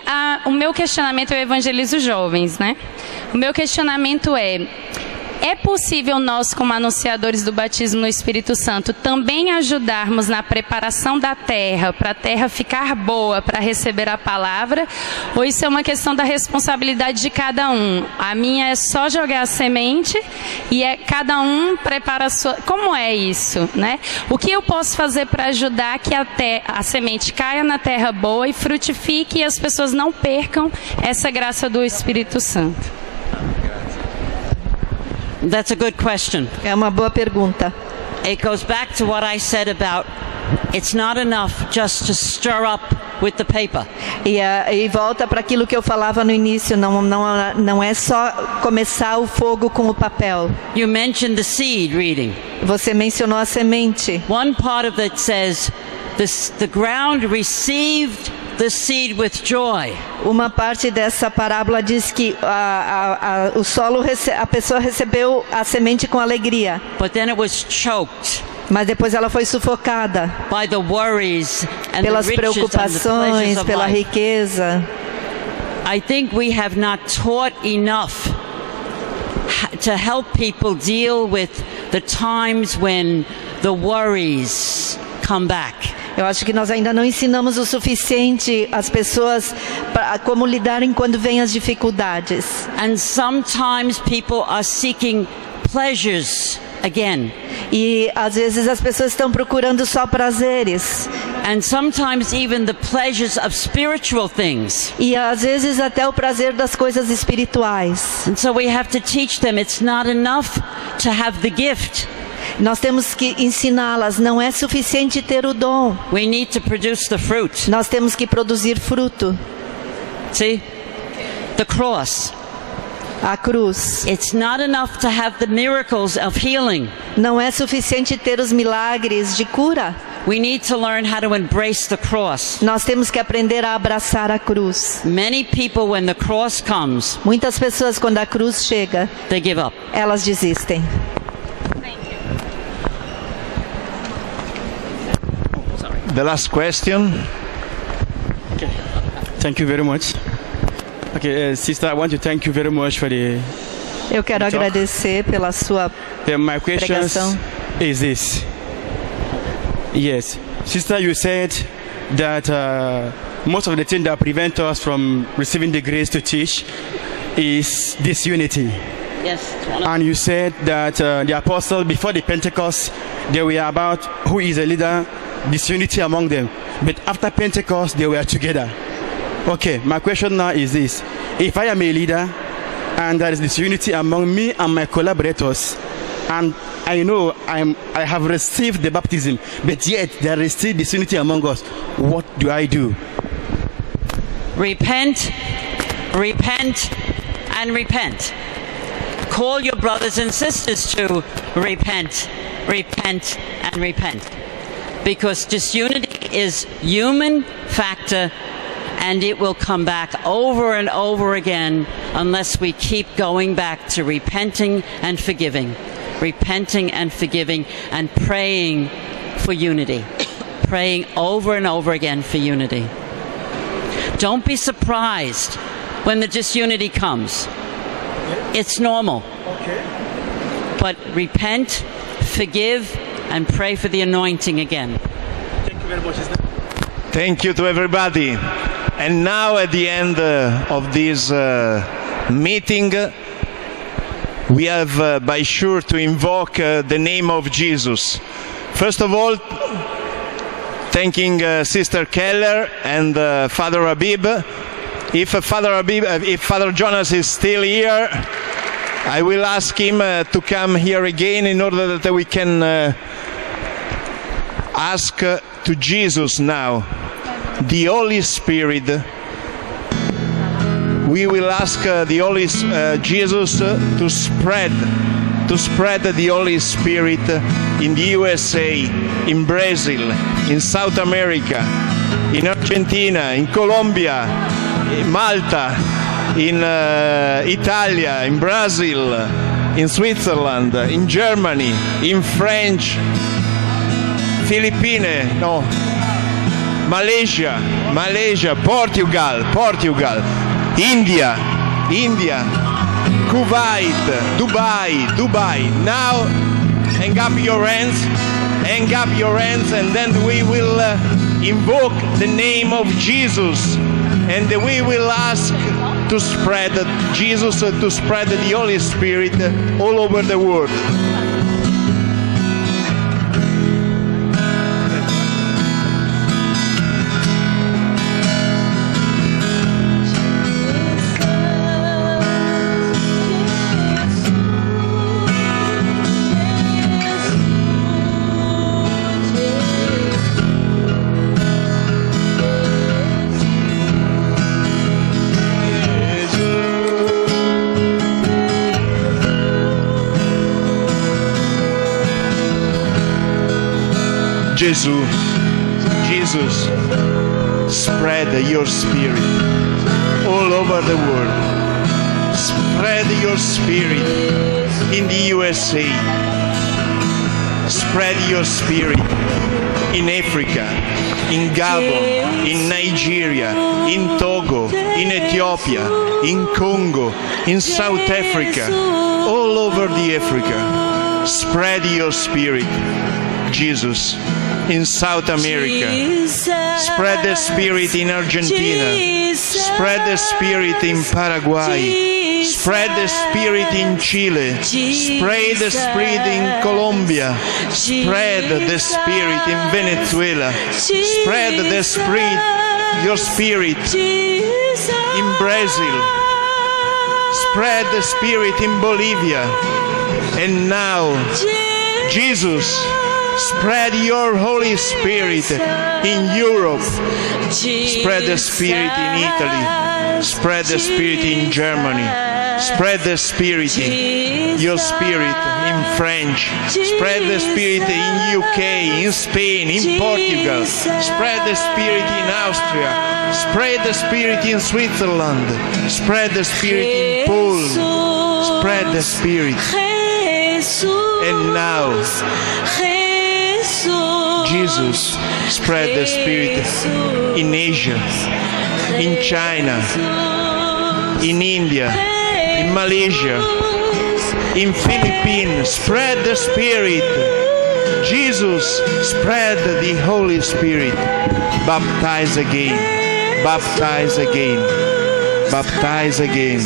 o meu questionamento, eu evangelizo jovens, né? O meu questionamento é possível nós, como anunciadores do batismo no Espírito Santo, também ajudarmos na preparação da terra, para a terra ficar boa, para receber a palavra? Ou isso é uma questão da responsabilidade de cada um? A minha é só jogar a semente e cada um prepara a sua... Como é isso, né? O que eu posso fazer para ajudar que a semente caia na terra boa e frutifique e as pessoas não percam essa graça do Espírito Santo? That's a good question. É uma boa pergunta. It goes back to what I said about it's not enough just to stir up with the paper. E volta para aquilo que eu falava no início, não é só começar o fogo com o papel. You mentioned the seed reading. Você mencionou a semente. One part of it says the ground received the seed with joy. Uma parte dessa parábola diz que o solo, a pessoa recebeu a semente com alegria. But then it was choked. Mas depois ela foi sufocada by the worries and pelas the riches preocupações, and the pela life. riqueza. I think we have not taught enough to help people deal with the times when the worries come back. Eu acho que nós ainda não ensinamos o suficiente às pessoas para como lidarem quando vêm as dificuldades. And sometimes people are seeking pleasures again. E às vezes as pessoas estão procurando só prazeres. And sometimes even the pleasures of spiritual things. E às vezes até o prazer das coisas espirituais. And so we have to teach them it's not enough to have the gift. Nós temos que ensiná-las, não é suficiente ter o dom. We need to produce the fruit. Nós temos que produzir fruto. See? The cross. A cruz. It's not enough to have the miracles of healing. Não é suficiente ter os milagres de cura. We need to learn how to embrace the cross. Nós temos que aprender a abraçar a cruz. Many people, when the cross comes, muitas pessoas, quando a cruz chega, they give up. Elas desistem. The last question. Okay. Thank you very much. Okay, sister, I want to thank you very much for the. Eu quero agradecer pela sua my question is this. Yes, sister, you said that most of the things that prevent us from receiving the grace to teach is disunity. Yes. And you said that the apostles before the Pentecost, they were about who is a leader. Disunity among them, but after Pentecost they were together. Okay, my question now is this: if I am a leader and there is disunity among me and my collaborators, and I know I have received the baptism, but yet there is still disunity among us, what do I do? Repent, repent, and repent. Call your brothers and sisters to repent, repent, and repent. Because disunity is human factor, and it will come back over and over again unless we keep going back to repenting and forgiving and praying for unity, praying over and over again for unity. Don't be surprised when the disunity comes. It's normal. But repent, forgive, and pray for the anointing again. Thank you very much. Thank you to everybody. And now at the end of this meeting, we have by sure to invoke the name of Jesus. First of all, thanking Sister Keller and Father Habib. If Father Jonas is still here, I will ask him to come here again in order that we can ask to Jesus now, the Holy Spirit. We will ask the Holy Jesus to spread the Holy Spirit in the USA, in Brazil, in South America, in Argentina, in Colombia, in Malta, in Italy, in Brazil, in Switzerland, in Germany, in French, Philippines, no, Malaysia, Portugal, India, Kuwait, Dubai. Now, hang up your hands, and then we will invoke the name of Jesus, and we will ask to spread Jesus, to spread the Holy Spirit all over the world. Jesus, spread your spirit all over the world. Spread your spirit in the USA. Spread your spirit in Africa, in Gabon, in Nigeria, in Togo, in Ethiopia, in Congo, in South Africa, all over the Africa. Spread your spirit, Jesus, in South America. Spread the Spirit in Argentina. Spread the Spirit in Paraguay. Spread the Spirit in Chile. Spread the Spirit in Colombia. Spread the Spirit in Venezuela. Spread the Spirit, your Spirit in Brazil. Spread the Spirit in Bolivia. And now, Jesus, spread your Holy Spirit in Europe. Spread the Spirit in Italy. Spread the Spirit in Germany. Spread the Spirit, your Spirit in French. Spread the Spirit in UK, in Spain, in Portugal. Spread the Spirit in Austria. Spread the Spirit in Switzerland. Spread the Spirit in Poland. Spread the Spirit. And now, Jesus, spread the Spirit in Asia, in China, in India, in Malaysia, in Philippines. Spread the Spirit. Jesus, spread the Holy Spirit. Baptize again. Baptize again. Baptize again.